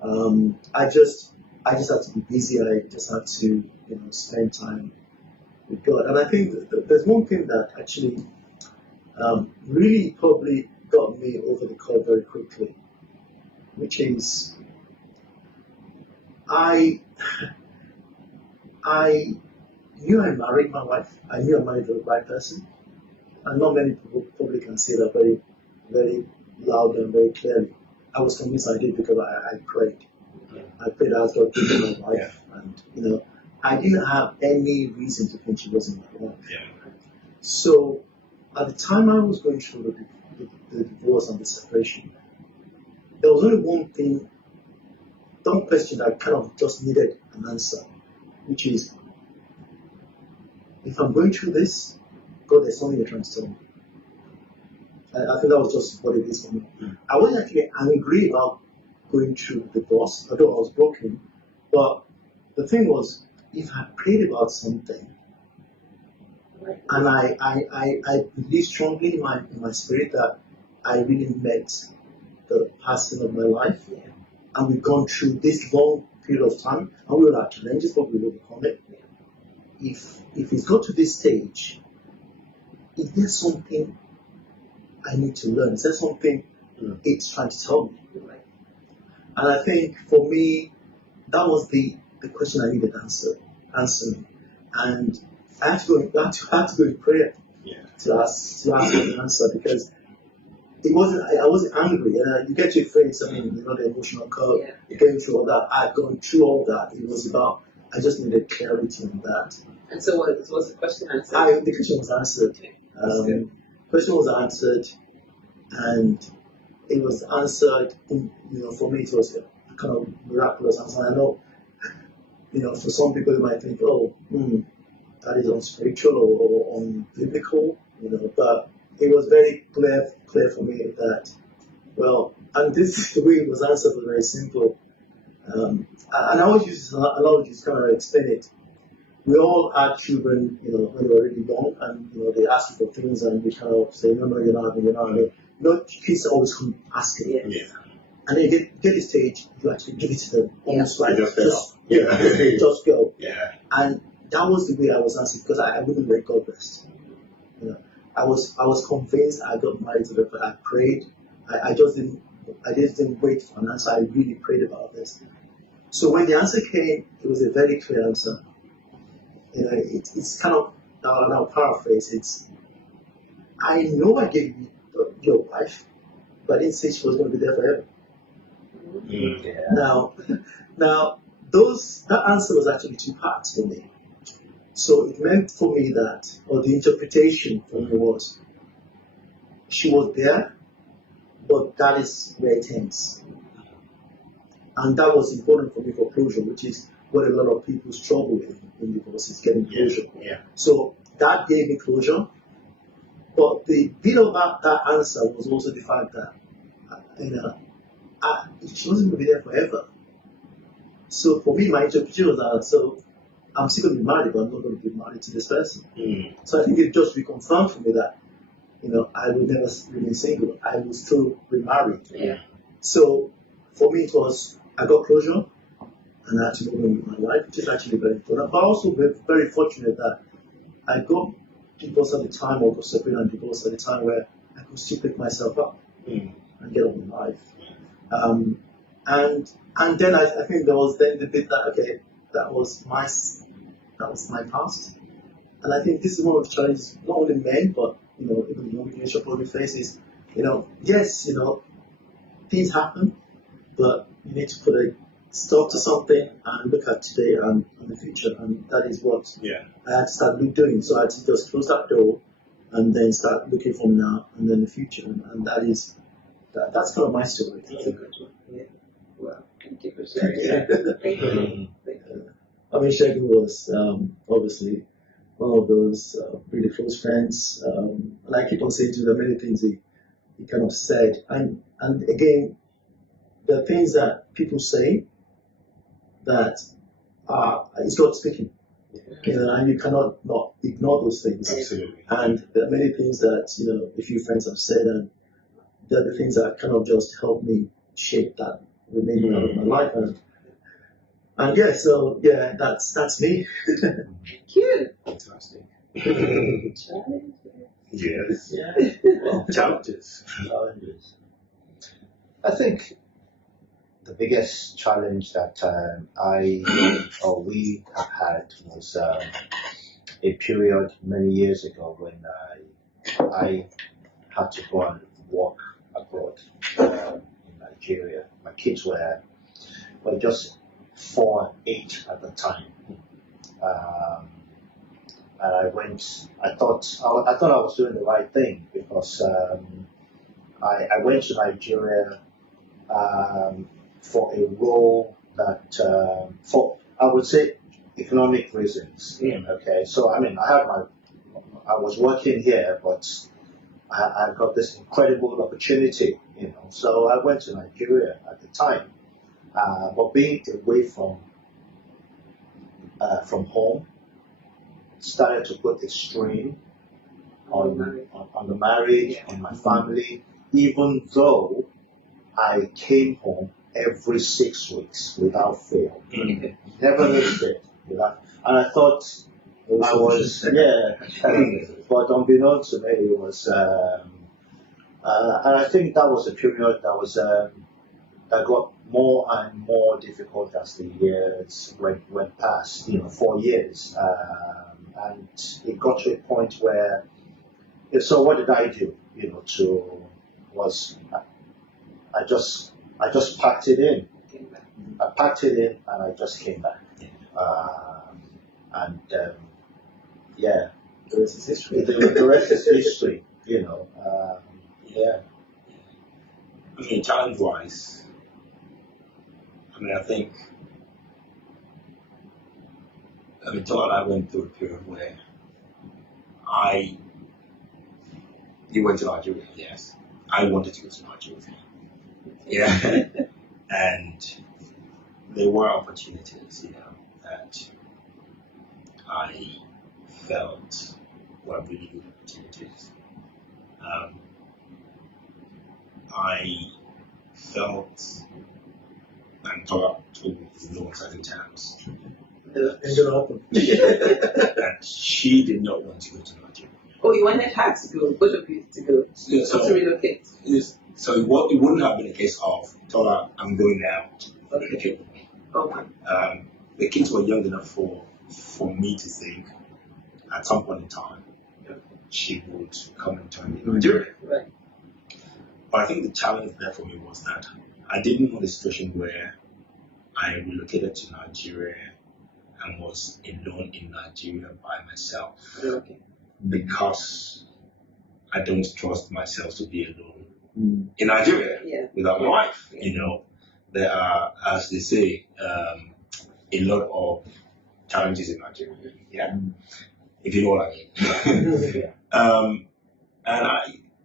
I just had to be busy. I just had to spend time with God. And I think there's one thing that actually really probably got me over the curve very quickly, which is I knew I married my wife. I knew I married the right person. And not many people probably can say that very, very loud and very clearly. I was convinced I did because I prayed. I prayed as God gave me my wife. And, I didn't have any reason to think she wasn't my wife. So, at the time I was going through the divorce and the separation, there was only one question that kind of just needed an answer, which is, if I'm going through this, God, there's something you're trying to tell me. I think that was just what it is for me. I wasn't actually angry about going through the divorce, although I was broken. But the thing was, if I prayed about something, and I believe strongly in my spirit that I really met the person of my life, and we've gone through this long period of time, and we will have challenges, but we will overcome it. If it's got to this stage, is there something I need to learn? Is there something it's trying to tell me? And I think for me, that was the question I needed answering. And I had to go in prayer to ask the answer, because it wasn't. I wasn't angry. You get to a phase. I mean, the emotional curve. Going through all that. I'd gone through all that. It was about. I just needed clarity on that. And so, what was the question answered? The question was answered. Question was answered, and it was answered. For me, it was a kind of miraculous answer. I know, for some people, you might think, oh, that is unspiritual or unbiblical, but it was very clear for me that, well, and this the way it was answered was very simple. And I always use this analogy to kind of explain it. We all had children, when they were really young, and they ask you for things, and we kind of say, no, you're not having. Kids always come asking. And then you get to the stage, you actually give it to them, almost like just go. And that was the way I was answered, because I wouldn't let God rest. I was convinced. I got married to them, but I prayed. I just didn't wait for an answer. I really prayed about this. So when the answer came, it was a very clear answer. It's kind of, I'll paraphrase. It's, I know I gave you your wife, but I didn't say she was going to be there forever. Now, that answer was actually two parts for me. So it meant for me that, or the interpretation for me was, she was there, but that is where it ends. And that was important for me for closure, which is what a lot of people struggle with in divorce, is getting closure. Yeah. So that gave me closure. But the bit about that answer was also the fact that, she wasn't going to be there forever. So for me, my interpretation was that, so I'm still going to be married, but I'm not going to be married to this person. So I think it just reconfirmed for me that, I will never remain single. I will still be married. Yeah. So for me, it was, I got closure and I had to move on with my life, which is actually very important. But also very, very fortunate that I got divorced at the time, or got separated and divorced at the time where I could still pick myself up and get on with life. And then I think there was then the bit that, okay, that was my past. And I think this is one of the challenges, not only men, but even the young generation probably faces. Yes, things happen, but you need to put a stop to something and look at today and the future, and that is what I had to start doing. So I had to just close that door and then start looking from now and then the future, and that's kind of my story. That's a good one. Yeah. Well, thank you for sharing that. Thank you. I mean, Segun was obviously one of those really close friends, and I keep on saying to him many things he kind of said, and again, the things that people say that it's God speaking, and you cannot not ignore those things. Absolutely. And there are many things that a few friends have said, and they're the things that kind of just help me shape that remaining out of my life. And that's me. Cute. Fantastic. Challenge. Yes. Yeah. Well, challenges. I think the biggest challenge that we have had was a period many years ago when I had to go and work abroad in Nigeria. My kids were just 4 and 8 at the time. And I went. I thought I was doing the right thing, because I went to Nigeria for a role that for, I would say, economic reasons. Okay, so I was working here, but I got this incredible opportunity. So I went to Nigeria at the time, but being away from home started to put a strain on the marriage, on my family, even though I came home every 6 weeks without fail. Never missed it. And I thought I was, but unbeknownst to me, it was, and I think that was a period that was, that got more and more difficult as the years went past, 4 years. And it got to a point where, so what did I do? I just packed it in. I packed it in and I just came back. The rest is history. The rest is history, I mean, challenge-wise, I think, Tola and I went through a period where you went to Nigeria, yes. I wanted to go to Nigeria. Yeah. And there were opportunities, that I felt were really good opportunities. I felt, and Tola told me in no uncertain terms, that she did not want to go to Nigeria. Oh, you wanted her to go, both of you to go, to relocate. Yes. So it wouldn't have been a case of, Tola, I'm going now. Okay. Okay. The kids were young enough for me to think at some point in time she would come and join me in Nigeria. Right. But I think the challenge there for me was that I didn't want a situation where I relocated to Nigeria and was alone in Nigeria by myself. Okay. Because I don't trust myself to be alone in Nigeria without my wife, there are, as they say, a lot of challenges in Nigeria. Yeah, if you know what I mean. And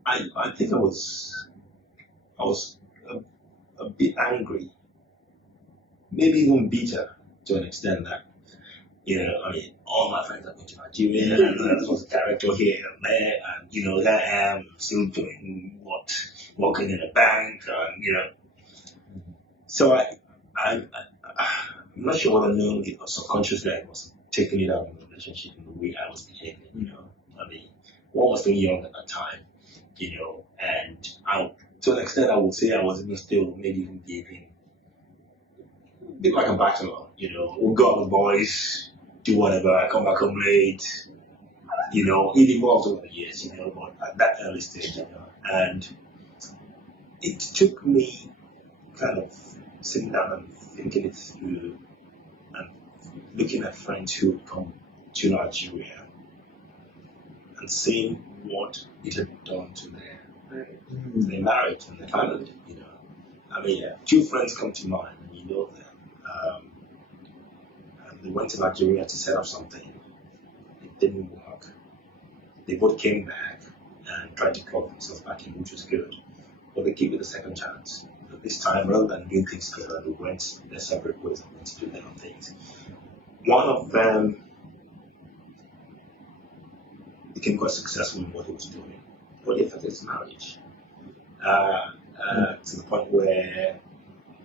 I think I was a bit angry, maybe even bitter to an extent that, I mean, all my friends are going to Nigeria, and there was a director here and there, and, here I am still doing working in a bank, and, So I'm not sure whether knowingly or subconsciously I was taking it out in the relationship in the way I was behaving, I mean, one was still young at that time, and to an extent I would say I was even still maybe even behaving a bit like a bachelor, we'll go out with boys, do whatever, I come back home late, it evolved over the years, but at that early stage, and it took me kind of sitting down and thinking it through and looking at friends who had come to Nigeria and seeing what it had done to their marriage and their family, I mean, two friends come to mind, and you know them. And they went to Nigeria to set up something. It didn't work. They both came back and tried to plug themselves back in, which was good. But they gave it a second chance. But this time, rather than doing things together, they went their separate ways and went to do their own things. One of them became quite successful in what he was doing, but it affected his marriage to the point where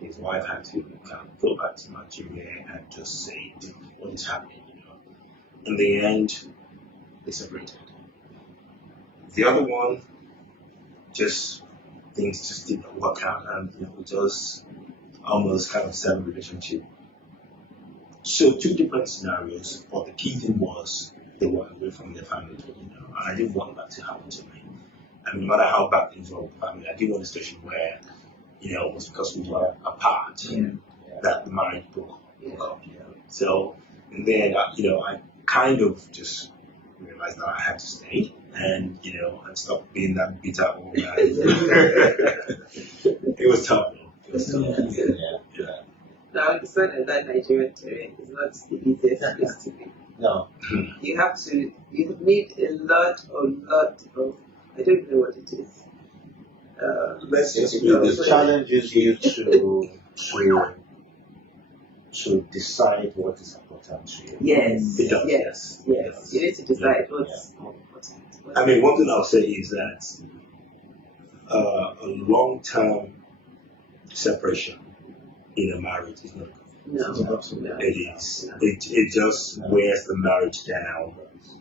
his wife had to kind of go back to Nigeria and just say what is happening. In the end, they separated. The other one, things just did not work out, and it just almost kind of severed relationship. So two different scenarios, but the key thing was they were away from their family, and I didn't want that to happen to me. And no matter how bad things were with family, I didn't want a situation where, it was because we were apart that the marriage broke up. So in the end, I kind of just realized that I had to stay and, and stop being that bitter old guy. It was tough, though. It was tough. Now, I understand that Nigerian terrain is not the easiest place to be. No. You need a lot of, I don't know what it is. Let's just It challenges you to decide what is important to you. Yes. It does. Yes. You need to decide what's more important. I mean, one thing I'll say is that a long-term separation in a marriage is not good. No. It is. It just wears the marriage down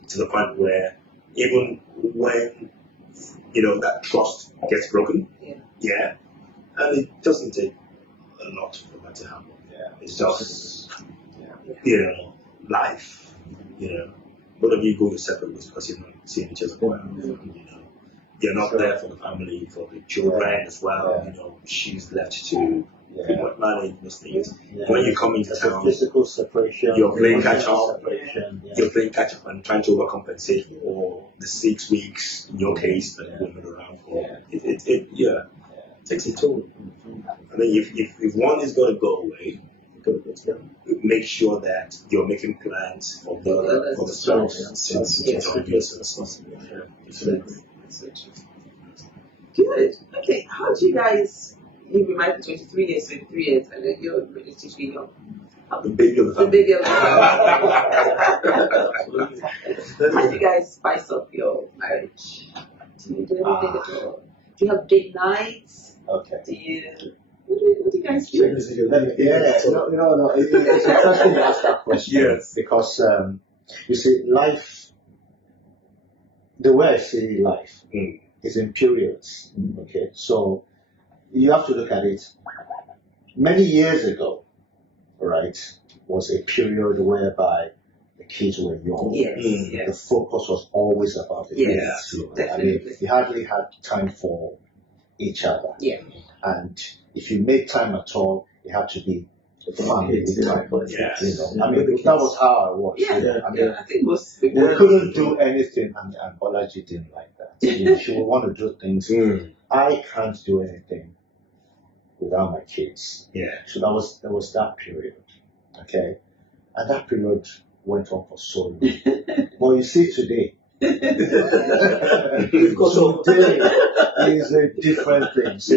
to the point where even when that trust gets broken, and it doesn't take a lot for that to happen. It's just life. Both of you go your separate ways because you're not seeing each other well. You're not there for the family, for the children as well. She's left to pretty much manage those things. When you come into town, physical separation, you're playing catch up. You're playing catch up and trying to overcompensate for the 6 weeks in your case that you've been around for. It takes a toll. I mean, if one is going to go away, make sure that you're making plans for the spouse since it's obvious and responsible. Good. Okay, how do you guys? You've been married for 23 years, and then you're relatively young. The baby of the family. The baby of the family. How do you guys spice up your marriage? Do you do anything at all? Do you have date nights? Okay. Do you? What do you guys do? It's interesting you ask that question. Yes. Because you see, life, the way I see life is in periods. Okay, so you have to look at it. Many years ago, right, was a period whereby the kids were young. Yes. The focus was always about the kids. Definitely. I mean, you hardly had time for each other. Yeah. And if you made time at all, it had to be family time. I mean, that was how I was. I mean, I think most people we couldn't do anything, and Bolaji didn't like that. She would want to do things. I can't do anything without my kids. Yeah. So that was that period. Okay. And that period went on for so long. But you see today, today is a different thing. So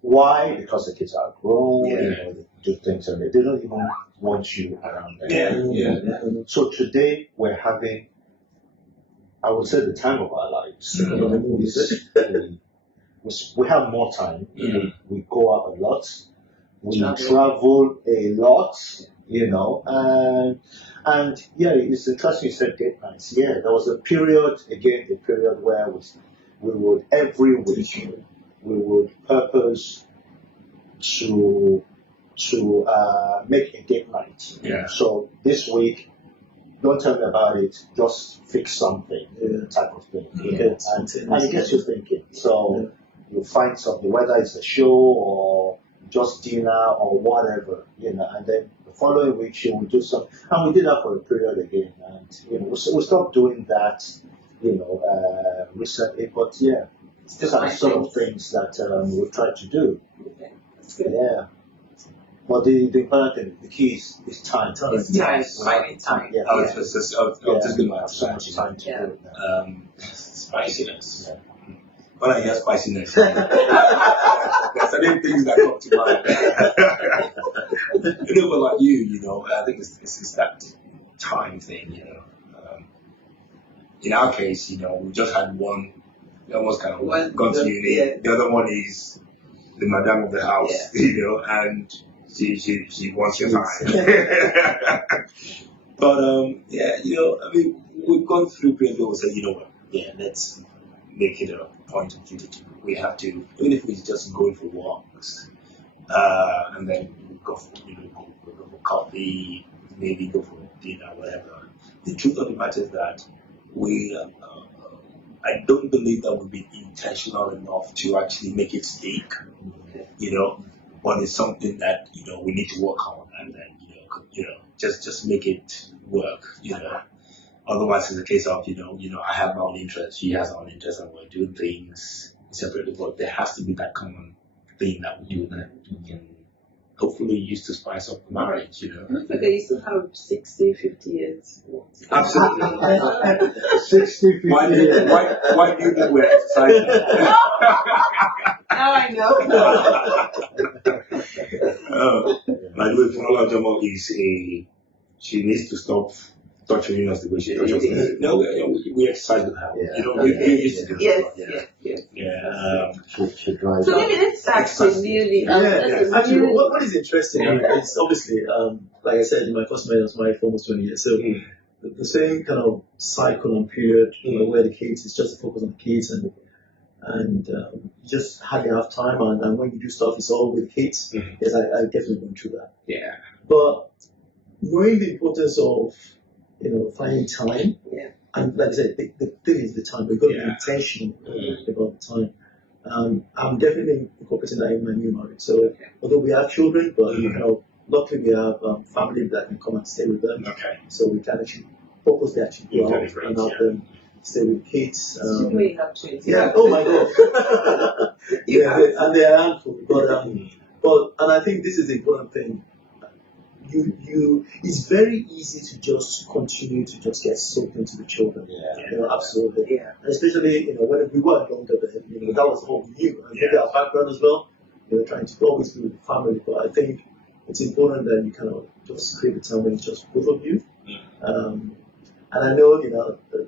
why? Because the kids are grown, they do things and they don't even want you around them. So today we're having, I would say, the time of our lives. We have more time. We go out a lot. We travel a lot, and it's interesting you said date nights. Yeah, there was a period where we would every week we would purpose to make a date night. Yeah. So this week, don't tell me about it, just fix something, type of thing. And it gets you thinking. So you find something, whether it's a show or just dinner or whatever, and then the following week you will do something. And we did that for a period again. And we stopped doing that, recently. But these are the sort of things that we've tried to do. Yeah. But the important thing, the key is time. It's time, finding time. I was just going to have so much time to do it now. Spiciness. When I hear spiciness, there's certain things that come to mind. But like you, I think it's that time thing, in our case, we just had one, almost kind of gone to uni. The other one is the madam of the house, and she wants your time. But we've gone through periods where we said, let's make it a point of duty. We have to, even if we're just going for walks, and then go for coffee, maybe go for dinner, whatever. The truth of the matter is that I don't believe that we've been intentional enough to actually make it stick. But it's something that we need to work on, and then just make it work. Otherwise, it's a case of I have my own interest, she has her own interest, and we're doing things separately. But there has to be that common thing that we do that we can hopefully use to spice up the marriage. But they used to have 60, 50 years. Absolutely. 60, 50 why do you think we're exercising? Now I know. My way for Ola Jomo is she needs to stop torturing us the way she tortures us. No, we exercise with her. We used to do Yes. She drives So maybe let's start with newly. Actually, what is interesting is obviously, like I said, my first marriage was married for almost 20 years. So the same kind of cycle and period where the kids is just to focus on the kids and you just hardly have time, and when you do stuff, it's all with the kids. Yes, I definitely went through that. Yeah. But knowing the importance of finding time, and like I said, the thing is the time. We've got to be intentional about the time. I'm definitely incorporating that in my new marriage. So although we have children, but luckily we have family that can come and stay with them. Okay. So we can actually purposely go out and help them stay with kids. Oh my God. And they are handful. But and I think this is the important thing. It's very easy to just continue to just get soaked into the children. Absolutely. And especially, when we were younger then, that was all we knew. And maybe our background as well, trying to always be with the family. But I think it's important that you kind of just create a time when it's just both of you. And I know,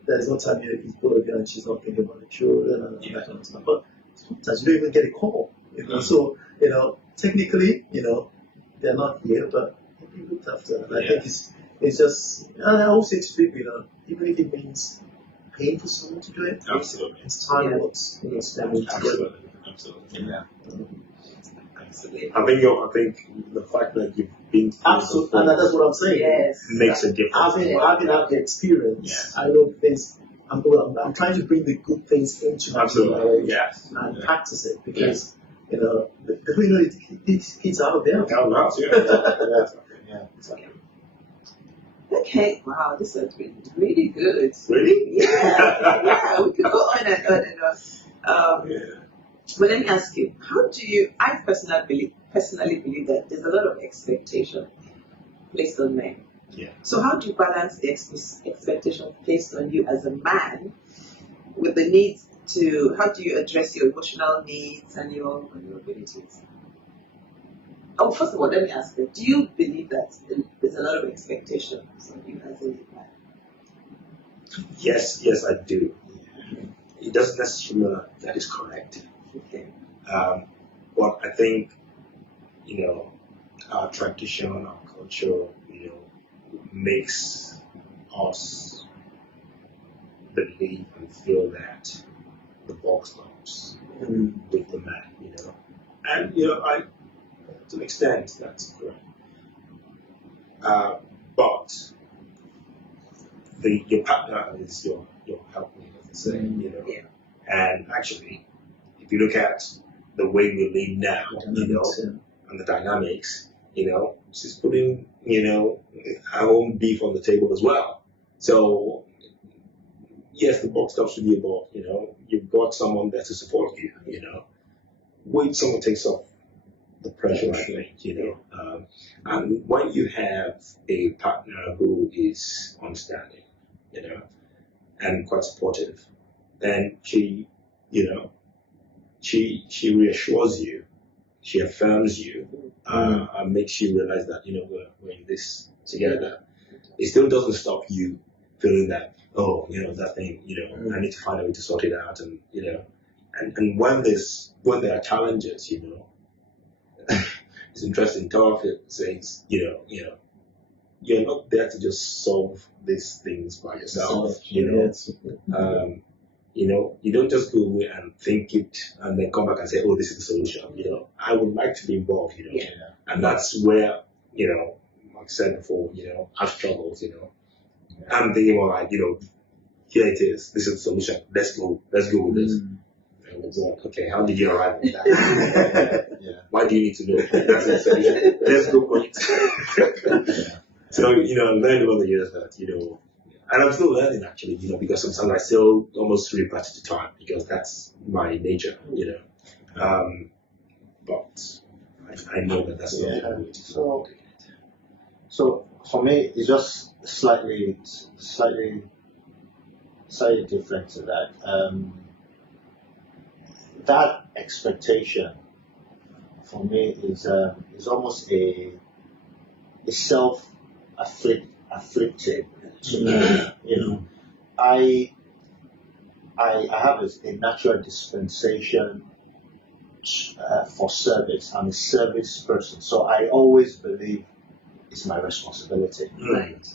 there's no time here it's both of you and she's not thinking about the children and that kind of stuff. But sometimes you don't even get a call. So, technically, they're not here, but be looked after. And I think it's just, and I also say to people, even if it means paying for someone to do it, it's time worth spending together. Absolutely. I think the fact that you've been through absolutely, and that's what I'm saying. Makes a difference. Having had the experience, I know things. I'm trying to bring the good things into my marriage and practice it because the kids are out there. Okay, wow, this has been really good. Really? Yeah, we could go on and on and on. But let me ask you, how do you? I personally believe that there's a lot of expectation placed on men. Yeah. So how do you balance the expectation placed on you as a man with the need to? How do you address your emotional needs and your abilities? Oh, first of all, let me ask you: do you believe that there's a lot of expectations on you as a man? Yes, I do. It doesn't necessarily mean that is correct. Okay. But I think, our tradition, our culture, makes us believe and feel that the buck stops with the man, And, I, to an extent, that's correct. But your partner is your helpmate, as I say, Yeah. And actually, if you look at the way we live now, and the dynamics, she's putting, her own beef on the table as well. So, yes, the buck stops with you, but, you've got someone there to support you, When someone takes off the pressure, I think, and when you have a partner who is understanding, and quite supportive, then she reassures you, she affirms you, and makes you realize that, we're in this together. It still doesn't stop you feeling that, that thing, I need to find a way to sort it out, and, and when there are challenges, it's interesting. Tough says, you're not there to just solve these things by yourself. You don't just go away and think it and then come back and say, oh, this is the solution. I would like to be involved. And that's where, like I said before, I've struggled. I'm thinking more like, here it is. This is the solution. Let's go with this. And it's like, okay, how did you arrive at that? Why do you need to know? That's the solution. Let's go for it. So, I learned over the years that, and I'm still learning actually, because sometimes I still almost revert to time because that's my nature, But I know that that's not the way to So for me, it's just slightly different to that. That expectation for me is almost a self-afflicted. I have a natural dispensation for service. I'm a service person, so I always believe it's my responsibility. Right.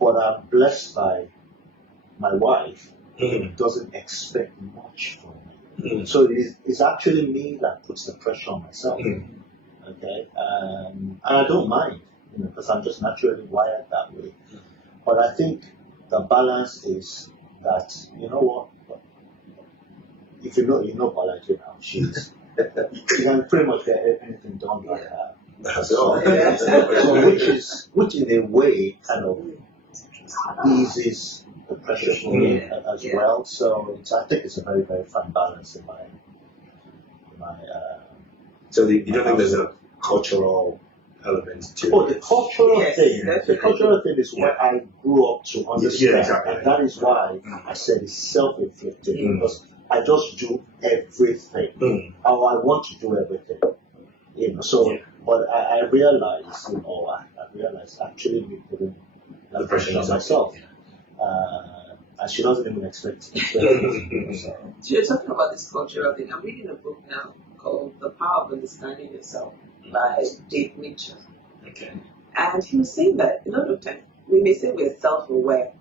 But I'm blessed by my wife, who doesn't expect much from me. So it's actually me that puts the pressure on myself. Okay, and I don't mind, because I'm just naturally wired that way. But I think the balance is that, if you know Balaji now, you can pretty much get anything done by her. So, which in a way kind of eases the pressure for me as well. So I think it's a very, very fine balance in my So you don't think there's a cultural element to it? Oh, the cultural thing. The cultural thing is what I grew up to understand. Exactly. And that is why I said it's self-inflicted, because I just do everything. How I want to do everything. But I realize, I realize actually me putting that pressure on myself. And she doesn't even expect it. So you're talking about this cultural thing. I'm reading a book now called The Power of Understanding Yourself by Dave Mitchell. Okay. And he was saying that a lot of times we may say we're self-aware,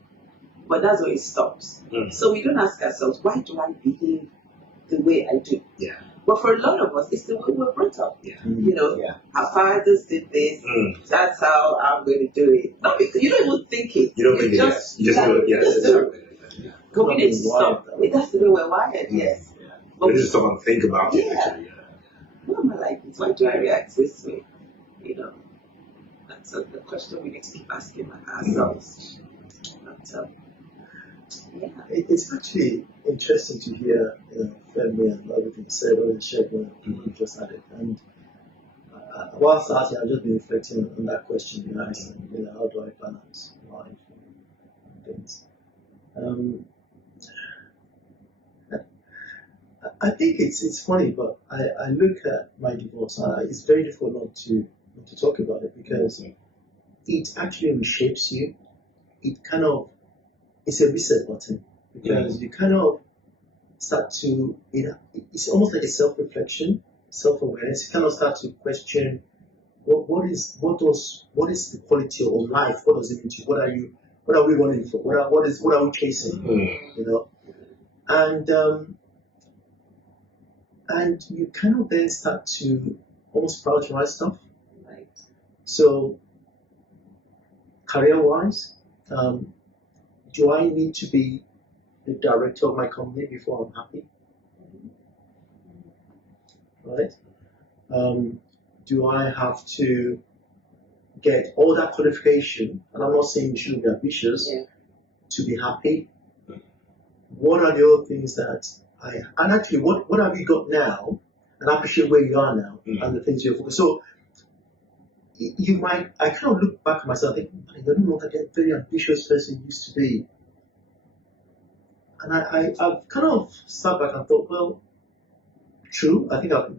but that's where it stops. So we don't ask ourselves, why do I behave the way I do? Yeah. But for a lot of us, it's the way we're brought up. Yeah. Our fathers did this. That's how I'm going to do it. Not because you don't even think it. You don't think it. You just do it. Yes. But we need to stop. That's the way we're wired. Yes. But we need to stop and think about it. Actually. Why am I like this? Why do I react this way? That's the question we need to keep asking ourselves. Yeah. It's actually interesting to hear Femi and everything said or Segun just added. And whilst asking, I've just been reflecting on that question you asked, and how do I balance life and things. I think it's funny, but I look at my divorce. It's very difficult not to talk about it because it actually reshapes you. It's a reset button because you kind of start to, it's almost like a self-reflection, self-awareness. You kind of start to question what is the quality of life? What does it mean to you? What are we running for? What are we chasing? And you kind of then start to almost prioritize stuff. Right. So career-wise, do I need to be the director of my company before I'm happy? Right? Do I have to get all that qualification? And I'm not saying you shouldn't be ambitious to be happy. What are the other things that and actually what have you got now? And I appreciate where you are now and the things you're focused. So I kind of look back at myself and think, I don't know what that very ambitious person used to be. And I've kind of sat back and thought, well, true, I think I'm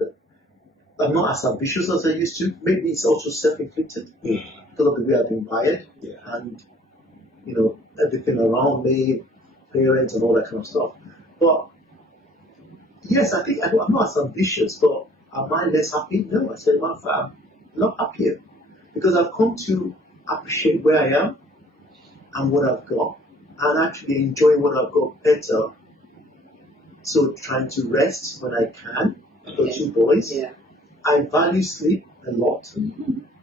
not as ambitious as I used to. Maybe it's also self-inflicted because of the way I've been wired and everything around me, parents and all that kind of stuff. But yes, I think I'm not as ambitious, but am I less happy? No, I said, I'm a lot happier because I've come to appreciate where I am and what I've got and actually enjoy what I've got better. So trying to rest when I can. I've got 2 boys. Yeah. I value sleep a lot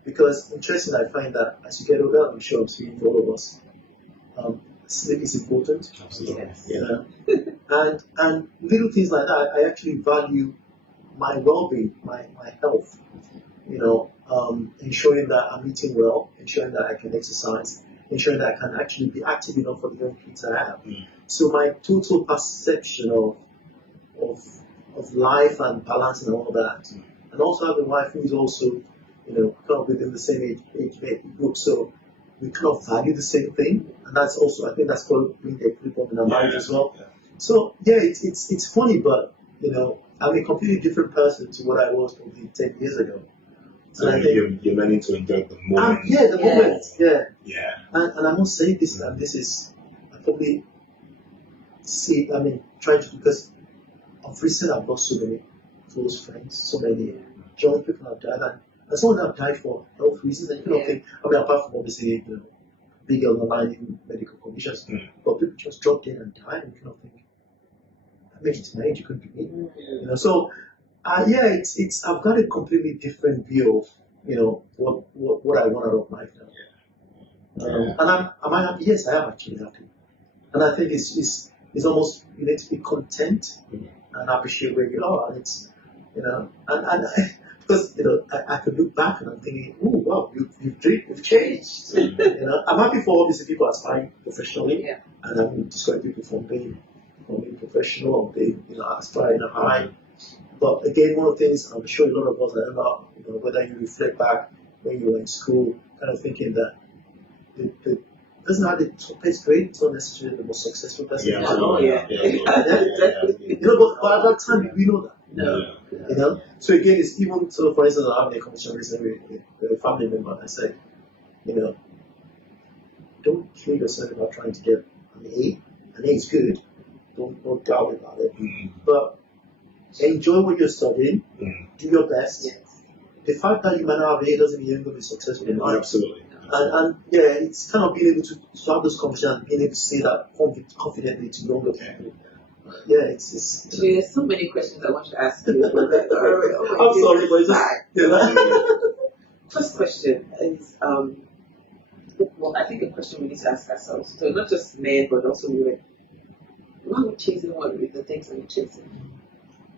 because interesting, I find that as you get older, I'm sure I'm speaking for all of us, sleep is important. Absolutely. And little things like that, I actually value my well-being, my health, ensuring that I'm eating well, ensuring that I can exercise, ensuring that I can actually be active enough for the young kids I have. So my total perception of life and balance and all that, and also having a wife who is also, kind of within the same age group, so we kind of value the same thing, and that's also, I think that's probably being the equilibrium in our marriage as well. So it's funny, but I'm a completely different person to what I was probably 10 years ago. So and I think you're learning to enjoy the moment. The moment. Yeah. And I must say this, and this is, I probably trying to, because of recent I've got so many close friends, so many young people have died, and some of them have died for health reasons, and you kind of think, apart from obviously, big underlying medical conditions, but people just drop dead and die, and you kind of think, I made it to my age, you couldn't be me. So it's I've got a completely different view of what I want out of life now. And am I happy? Yes, I am actually happy. And I think it's almost, you need to be content and appreciate where you are. And it's and because I could look back and I'm thinking, oh wow, you've changed. I'm happy for obviously people aspiring professionally, and I'm discouraging people from being professional or being aspiring high. But again, one of the things I'm sure a lot of us remember, whether you reflect back when you were in school, kind of thinking that the person who had the topest grade is not necessarily the most successful person. Yeah, but at that time we know that. No. So again, it's even so. For instance, I having a conversation recently with a family member, and I said, don't kill yourself about trying to get an A. An A is good. Don't doubt about it. But enjoy what you're studying. Do your best. Yes. The fact that you might not have an A doesn't mean you're going to be successful in life. Absolutely. And it's kind of being able to have those conversations and being able to say that confidently to younger people. It's there's so many questions I want to ask you. I'm sorry, but it's First question is, I think a question we need to ask ourselves. So not just men, but also women. Why are we chasing the things that we're chasing?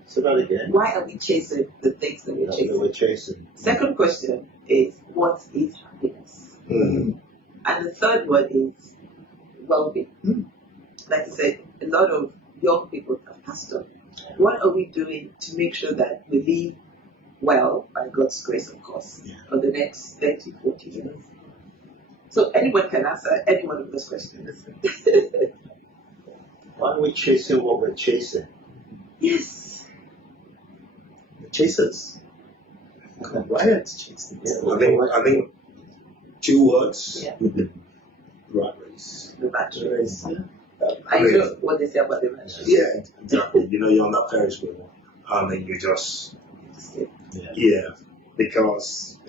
Say that again. Why are we chasing the things that we're chasing? Second question is, what is happiness? And the third one is well-being. like I said, a lot of young people have passed on. What are we doing to make sure that we live well, by God's grace, of course, for the next 30, 40 years? So anyone can answer any one of those questions. Why are we chasing what we're chasing? Yes. The chasers. Why are to chase them? I think 2 words. Yeah. Rat race. The battery. Race. I know what they say about the battery. Yeah, exactly. You're on that Ferris wheel, and then you just because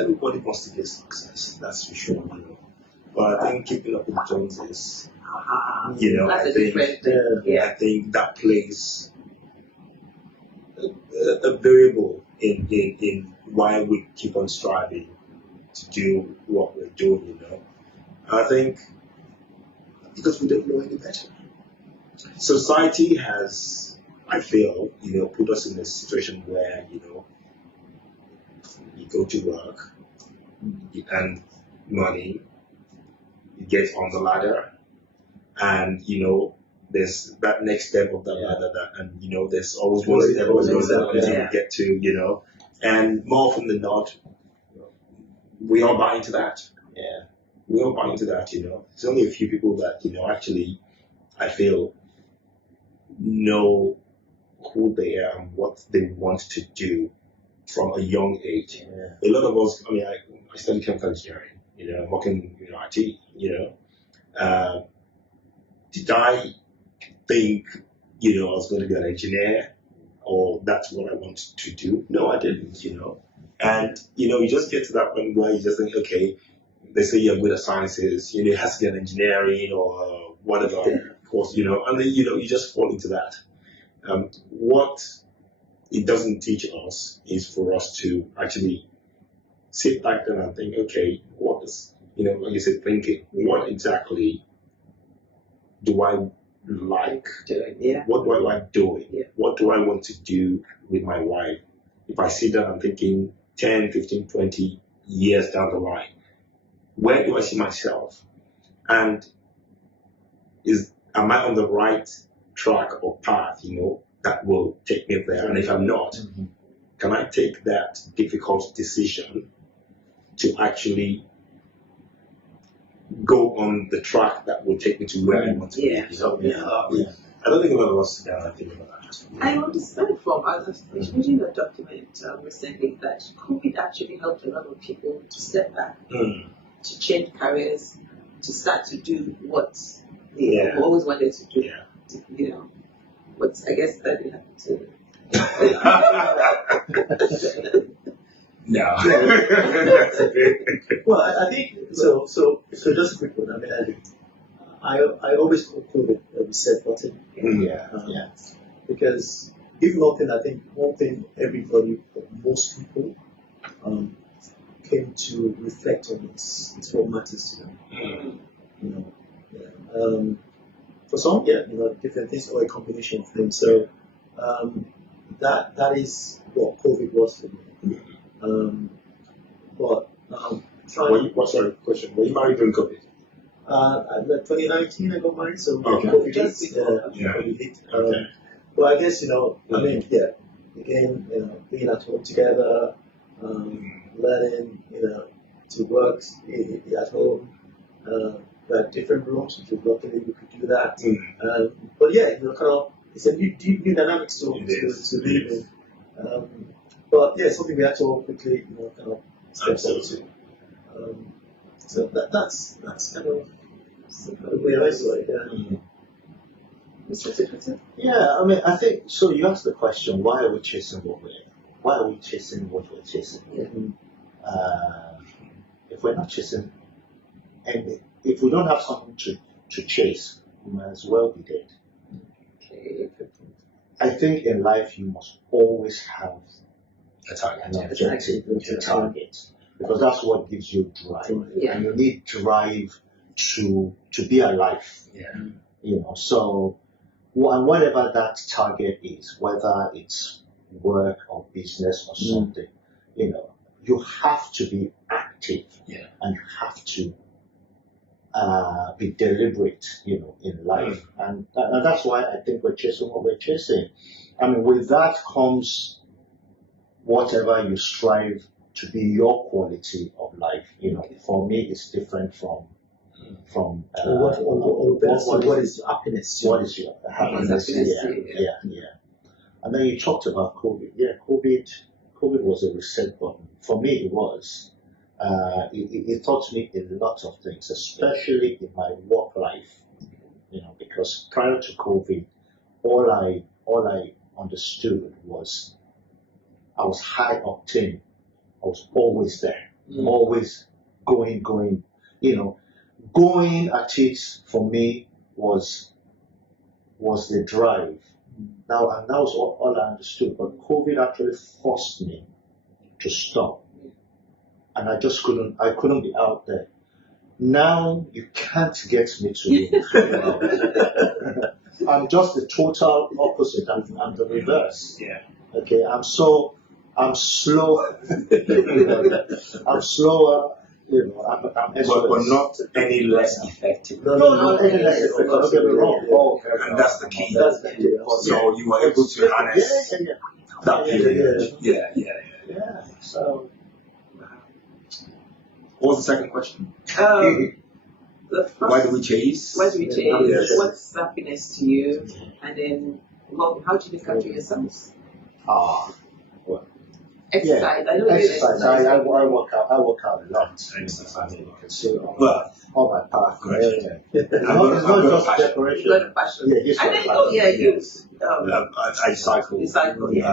everybody wants to get success. That's for sure. But I think keeping up with the Joneses, That's a different thing. I think that plays a variable in why we keep on striving to do what we're doing. I think because we don't know any better. Society has, I feel, put us in a situation where, you go to work, you earn money, you get on the ladder, and, there's that next step of that ladder, there's always one step until you get to, and more often than not, we all buy into that. Yeah. We all buy into that, There's only a few people that, actually, I feel, know who they are and what they want to do from a young age. Yeah. A lot of us, I studied chemical engineering, I'm working in IT, did I think, I was going to be an engineer or that's what I wanted to do? No, I didn't, And, you just get to that point where you just think, okay, they say you're good at sciences, it has to be an engineering or whatever course, and then, you just fall into that. What it doesn't teach us is for us to actually sit back there and think, okay, what is, like you said, thinking, what exactly do I like doing? Yeah. What do I like doing? Yeah. What do I want to do with my wife? If I sit down and thinking 10, 15, 20 years down the line, where do I see myself? And am I on the right track or path, that will take me there? And if I'm not, can I take that difficult decision to actually go on the track that will take me to where I want to be? I don't think a lot of us sit down and think about that. I understand from others, reading a document recently that COVID actually helped a lot of people to step back, to change careers, to start to do what they always wanted to do. Yeah. But I guess that didn't happen to No. Well, I think so. So just a quick one. I always conclude a reset button. Because if nothing, I think one thing everybody, or most people, came to reflect on is what matters to them. For some, different things or a combination of things. So that is what COVID was for me. But What's your question? Were you married during COVID? 2019 I got married, so Okay. COVID Just hit. before. COVID hit. Okay. But I guess again, being at home together, learning, to work at home. We had different rooms, which luckily we could do that. But it's a new dynamics to live in. But something we had to all quickly, step into. So that's kind of the way I saw it. Mr. Tokuta? Yeah, I think so. You asked the question: why are we chasing what we're chasing? If we're not chasing, and if we don't have something to chase, we might as well be dead. Okay. I think in life you must always have A an objective, a target, because that's what gives you drive, Yeah. and you need drive to be alive. So whatever that target is, whether it's work or business or something, you have to be active and you have to be deliberate, in life. And that's why I think we're chasing what we're chasing. I mean, with that comes whatever you strive to be your quality of life. For me, it's different from what is happiness? what is your happiness. Yeah. And then you talked about COVID. Yeah, COVID was a reset button. For me, it was. It taught me a lot of things, especially in my work life. Because prior to COVID, all I understood was I was high octane. I was always there, always going. Going at it for me was the drive. Now, and that was all I understood. But COVID actually forced me to stop, and I couldn't be out there. Now you can't get me to. I'm just the total opposite. I'm the reverse. Yeah. Okay. I'm slow. I'm slower. I'm But not any less effective. No, not any less effective. Don't get me wrong. And that's the key. That's the key. So you were able to harness that period. Yeah. So. What was the second question? The first, Why do we chase? Why do we chase? Yes. What's happiness to you? And then, how do you look after yourselves? Exercise. I know Exercise. I work out. I work out a lot. Exercise. You can see But all my path. Correct. It's I've not got a just passion. decoration. You got a passion. Yeah, he's And got then, passion. I cycle. You cycle, yeah.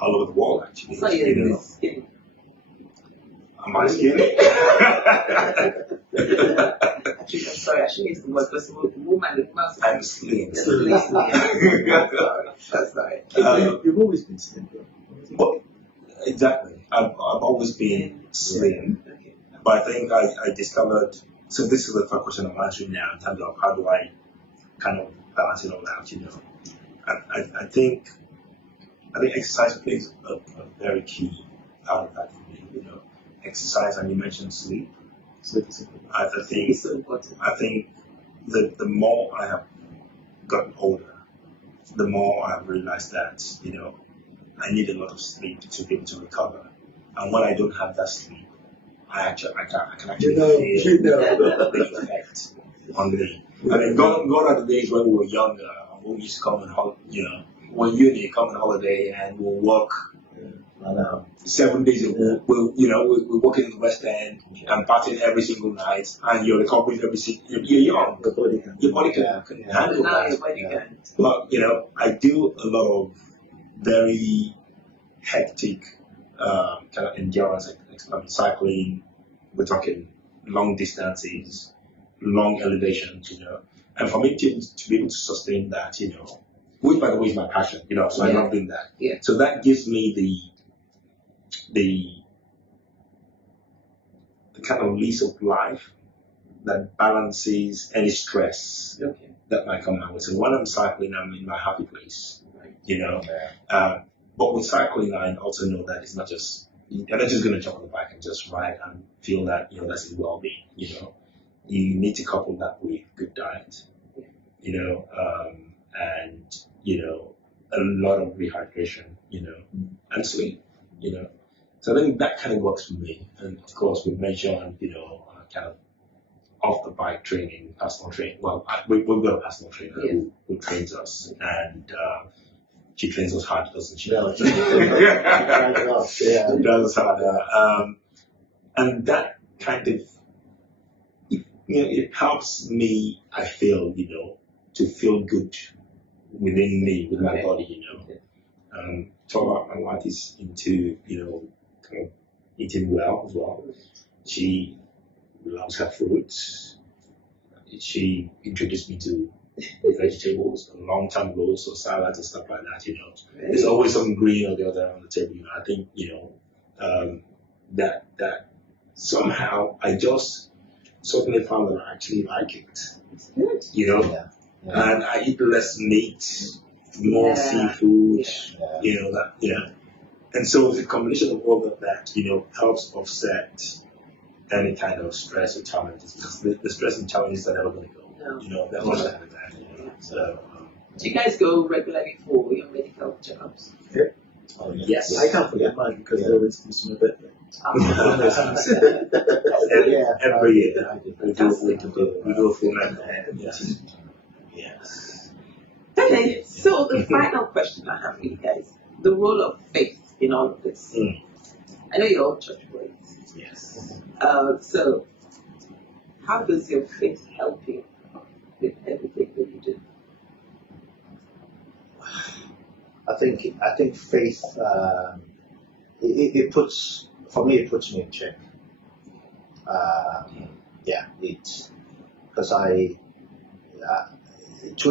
All over the world, actually. So you're skinny. Am I skinny? Actually, I'm sorry. I shouldn't use the word because woman. I'm slim. That's sorry. You've always been slim, bro. Well, exactly. I've always been slim, Okay. but I think I discovered. So this is the first question I'm answering now in terms of how do I kind of balance it all out. I think exercise plays a very key part of that for me. Exercise, and you mentioned sleep. Sleep is important. I think It's so important. I think the more I have gotten older, the more I've realized that I need a lot of sleep to be able to recover. And when I don't have that sleep, I can actually feel the effect on me. I mean, gone are the days when we were younger, when we used to come on when uni come on holiday and we'll work 7 days a week. We're working in the West End and partying every single night, and you're recovering you're young. Your body can handle Now that. your body can. But I do a lot of very hectic kind of endurance, cycling. We're talking long distances, long elevations, and for me to be able to sustain that, which by the way is my passion, so I love doing that. Yeah. So that gives me the kind of lease of life that balances any stress Okay. that might come my way. So when I'm cycling, I'm in my happy place, Right. But with cycling, I also know that it's not just, you're not just going to jump on the bike and just ride and feel that, that's his well-being, You need to couple that with good diet, and, a lot of rehydration, and sleep, So I think that kind of works for me. And of course, we mentioned, kind of off the bike training, personal training. Well, we've got a personal trainer who trains us, and she trains us hard, doesn't she? Yeah. She does us hard. And that kind of, it helps me, I feel, to feel good within me, with my body, Talk about my wife is into, kind of eating well as well. She loves her fruits. She introduced me to vegetables a long time ago, so salads and stuff like that, There's always something green or the other on the table, I think, that somehow I just suddenly found that I actually like it. It's good. And I eat less meat, more seafood, And so the combination of all of that, helps offset any kind of stress or challenges, because the stress and challenges are never going to go. No. You know, they're always going to be there. You know? So, Do you guys go regularly for your medical checkups? Oh, yes. I can't forget mine because they always miss my birthday. Every year. I did. We do a full medical. Yes. Yes. Okay, so the final question I have for you guys, the role of faith in all of this. I know you're all church boys. Yes. So how does your faith help you with everything that you do? I think faith, it puts, for me, it puts me in check. Because to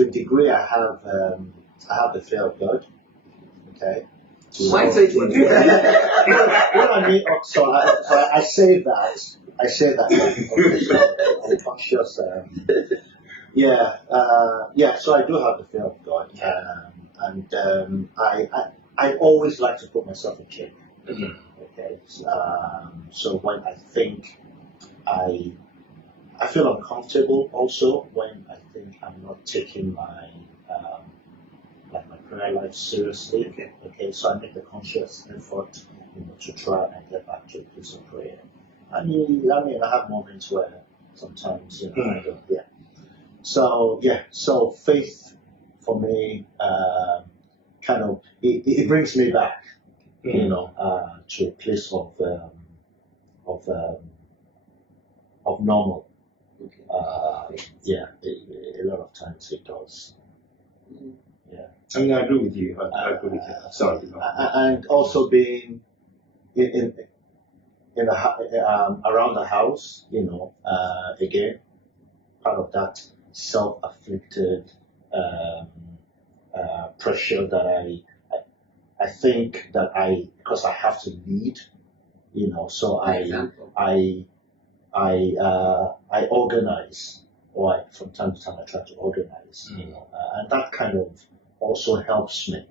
a degree, I have the fear of God. Okay. Why so degree? What I mean, so I say that unconscious. So I do have the fear of God, and I always like to put myself in check. Okay, so when I think I feel uncomfortable also when I think I'm not taking my my prayer life seriously. Okay, so I make a conscious effort, to try and get back to a place of prayer. I have moments where sometimes, I don't, So faith for me, kind of, it brings me back, to a place of normal. A lot of times it does. Yeah. I mean, I agree with you. I agree with you. Sorry. And also being in around the house, again, part of that self-afflicted pressure that I think that because I have to lead, so I organize, or from time to time I try to organize, and that kind of also helps me,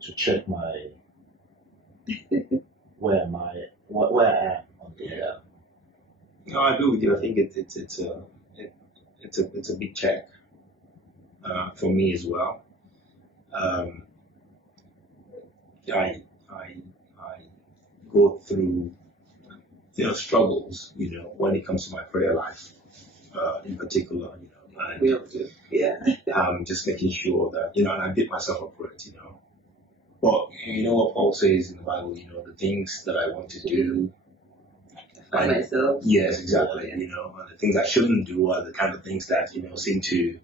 to check my where I am on the. No, I agree with you. I think it's a big check for me as well. I go through struggles, when it comes to my prayer life, in particular, and just making sure that and I beat myself up for it, But you know what Paul says in the Bible, the things that I want to do. Myself. Yes, exactly. And the things I shouldn't do are the kind of things that seem to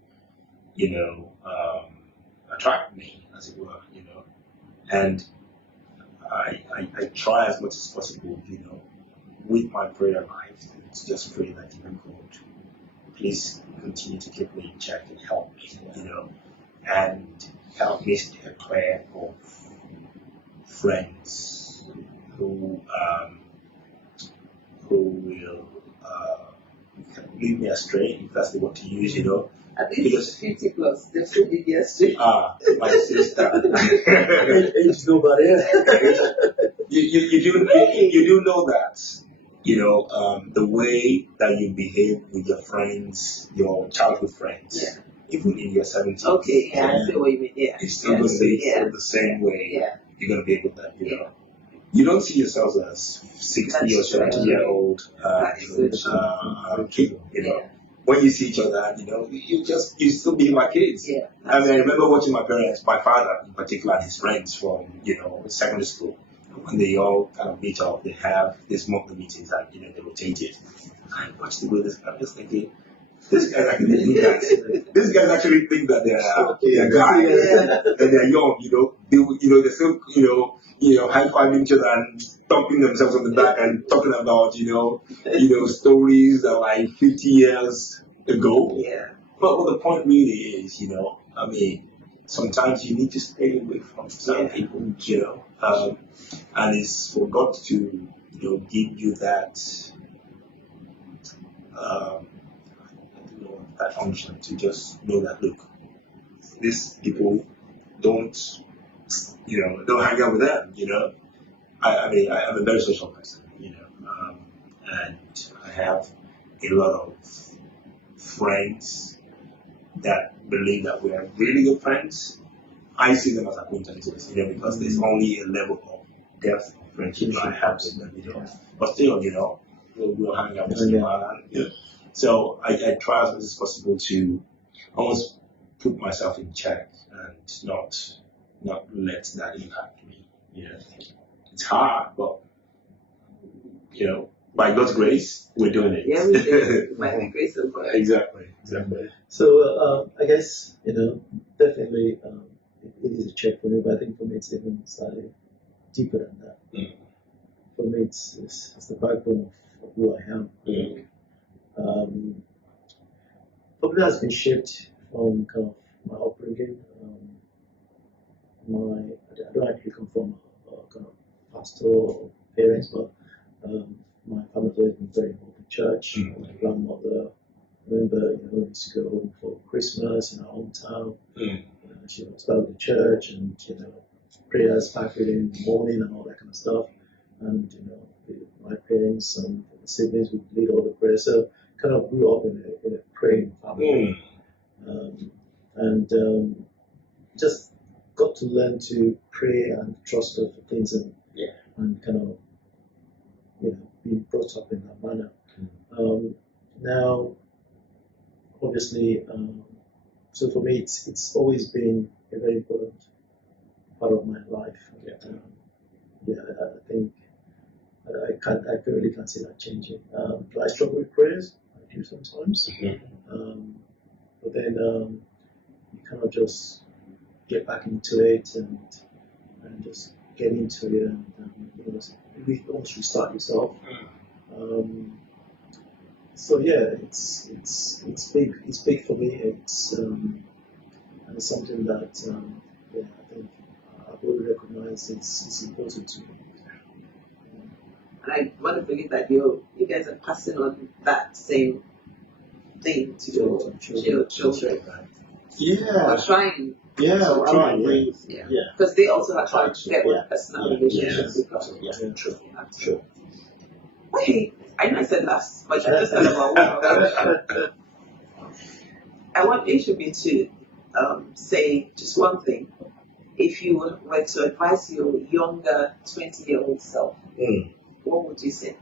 attract me, as it were. And I try as much as possible, with my prayer life, to just pray that God, please continue to keep me in check and help me, and help me stay clear of friends who will lead me astray, if that's the word to use, At least 50 plus, they'll still be yesterday. My sister. Age nobody. You do know that, the way that you behave with your friends, your childhood friends, even in your 70s. Okay, I see what you mean, It's still going to be the same way. Yeah. You're going to be able to, You don't see yourselves as 60 or 70-year-old kid, When you see each other, you still be my kids. Yeah. I remember watching my father in particular, and his friends from, secondary school. When they all kind of meet up, they have these monthly meetings that, they rotate it. I watch the way this guy, I'm just thinking, this guys actually think that. These guys actually think that they're guys, and they're young, they're still, high-fiving each other and thumping themselves on the back and talking about, stories that like 50 years ago. Yeah. But what the point really is, sometimes you need to stay away from certain people, and it's for God to, give you that, that function to just know that, look, these people don't hang out with them, I'm a very social person, and I have a lot of friends that believe that we are really good friends. I see them as acquaintances, because there's only a level of depth of friendship that I have with them, But still, we'll hang out once in a while. So I try as much as possible to almost put myself in check and not let that impact me. It's hard, but by God's grace, we're doing it. Yeah, we do. By the grace of God. Exactly. So I guess definitely it is a check for me, but I think for me it's even slightly deeper than that. For me, it's the backbone of who I am. Probably has been shaped from kind of my upbringing. I don't actually come from a kind of pastoral parents, but my family's always been very involved in church. My grandmother, I remember, we used to go home for Christmas in our hometown. She was part of the church, and prayers 5:30 in the morning and all that kind of stuff. And my parents and the siblings would lead all the prayers. So kind of grew up in a praying family, and just got to learn to pray and trust God for things, and kind of being brought up in that manner. Now, obviously, so for me, it's always been a very important part of my life. I think I really can't see that changing. Do I struggle with prayers? I do sometimes. But then you kind of just get back into it and just get into it, and maybe almost restart yourself. So yeah, it's big. It's big for me. It's and it's something that I think I've already recognized. It's important to me. And I want to believe that you guys are passing on that same thing to your children. Yeah. Or trying. Yeah, we're trying. Yeah. Because they also have tried to get one personal relationship with God. Yeah, true. True. Wait, I know I said last, but you just said about one. I want HB to say just one thing. If you were to advise your younger 20-year-old self, what would you say?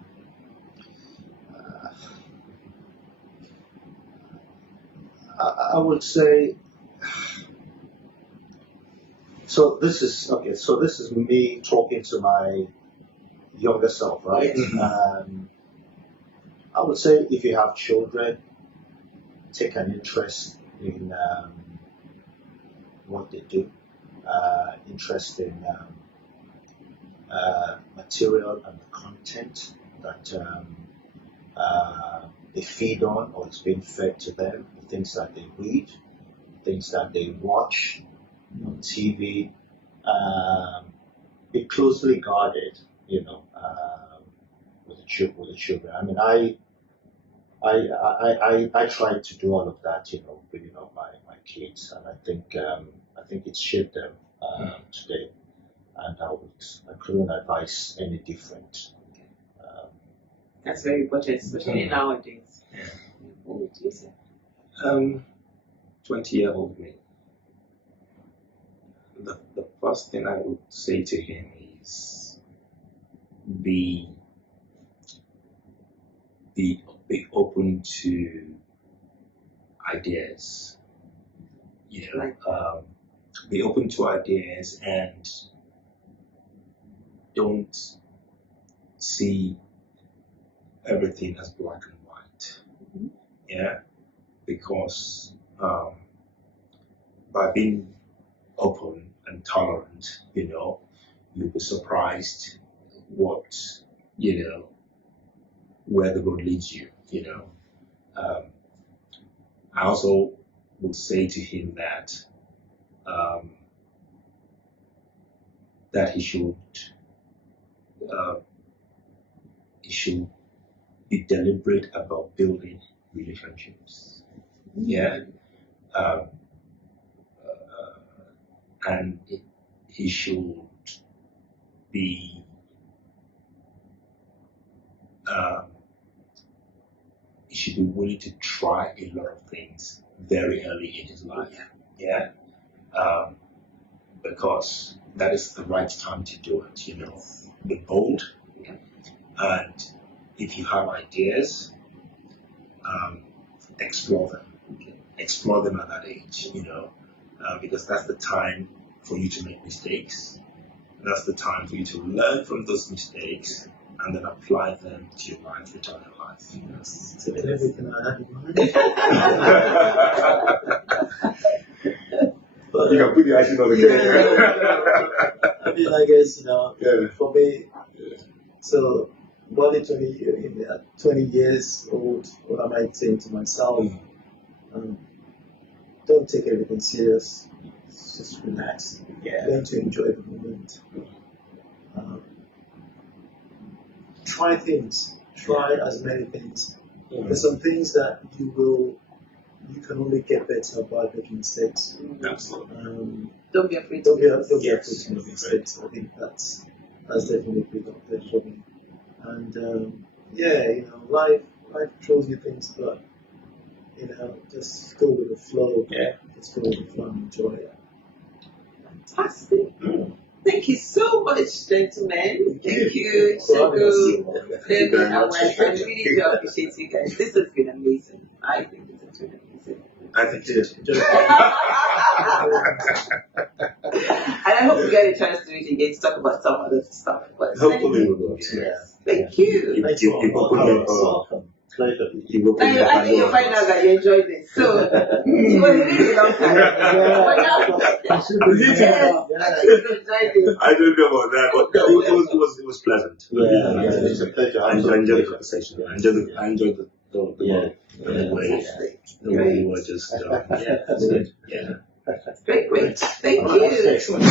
I would say. So this is me talking to my younger self, right? Yes. I would say if you have children, take an interest in what they do, interest in material and the content that they feed on or is being fed to them, the things that they read, things that they watch on TV. Be closely guarded, with the children. I mean, I tried to do all of that, bringing up my kids, and I think it's shaped them today, and I couldn't advise any different. That's very important, especially nowadays. What would you say? 20-year-old me. The first thing I would say to him is be open to ideas. Be open to ideas and don't see everything as black and white. Yeah, because by being open and tolerant, you'll be surprised what where the road leads you. I also would say to him that that he should be deliberate about building relationships. Yeah. And he should be he should be willing to try a lot of things very early in his life. Yeah. Because that is the right time to do it, you know. Be bold. And if you have ideas, explore them. Explore them at that age, you know, because that's the time for you to make mistakes. That's the time for you to learn from those mistakes and then apply them to your life, later on in life. You know. So everything I had in mind. But, You can put the icing on the cake. I mean, I guess, you know, Yeah. for me, so Wale 20 years old, what am I saying to myself? Don't take everything serious. Just relax. Yeah. Learn to enjoy the moment. Try things. Try as many things. There's some things that you can only get better by making mistakes. Absolutely. Don't be afraid. Don't be afraid Yes. to make mistakes. I think that's definitely got there for me. And yeah, you know, life throws you things, but you know, just go with the flow. Yeah. Just go with the flow and enjoy it. Fantastic. Thank you so much, gentlemen. Thank you, For having us. Segun, Femi, and Wale. I really do appreciate you guys. This has been amazing. I think this has been amazing. I think it. And I hope we get a chance to meet again to talk about some other stuff. But Hopefully we will. thank you. Thanks You for open your welcome. Pleasure. you open your I think you'll find out that you enjoyed this. So it was really a long time. But now, yes, I think you enjoyed this. I don't know about that, but it was pleasant. Yeah, it's a pleasure. I enjoyed the conversation. I enjoyed the way we were just yeah. Great. Thank All right, you. excellent.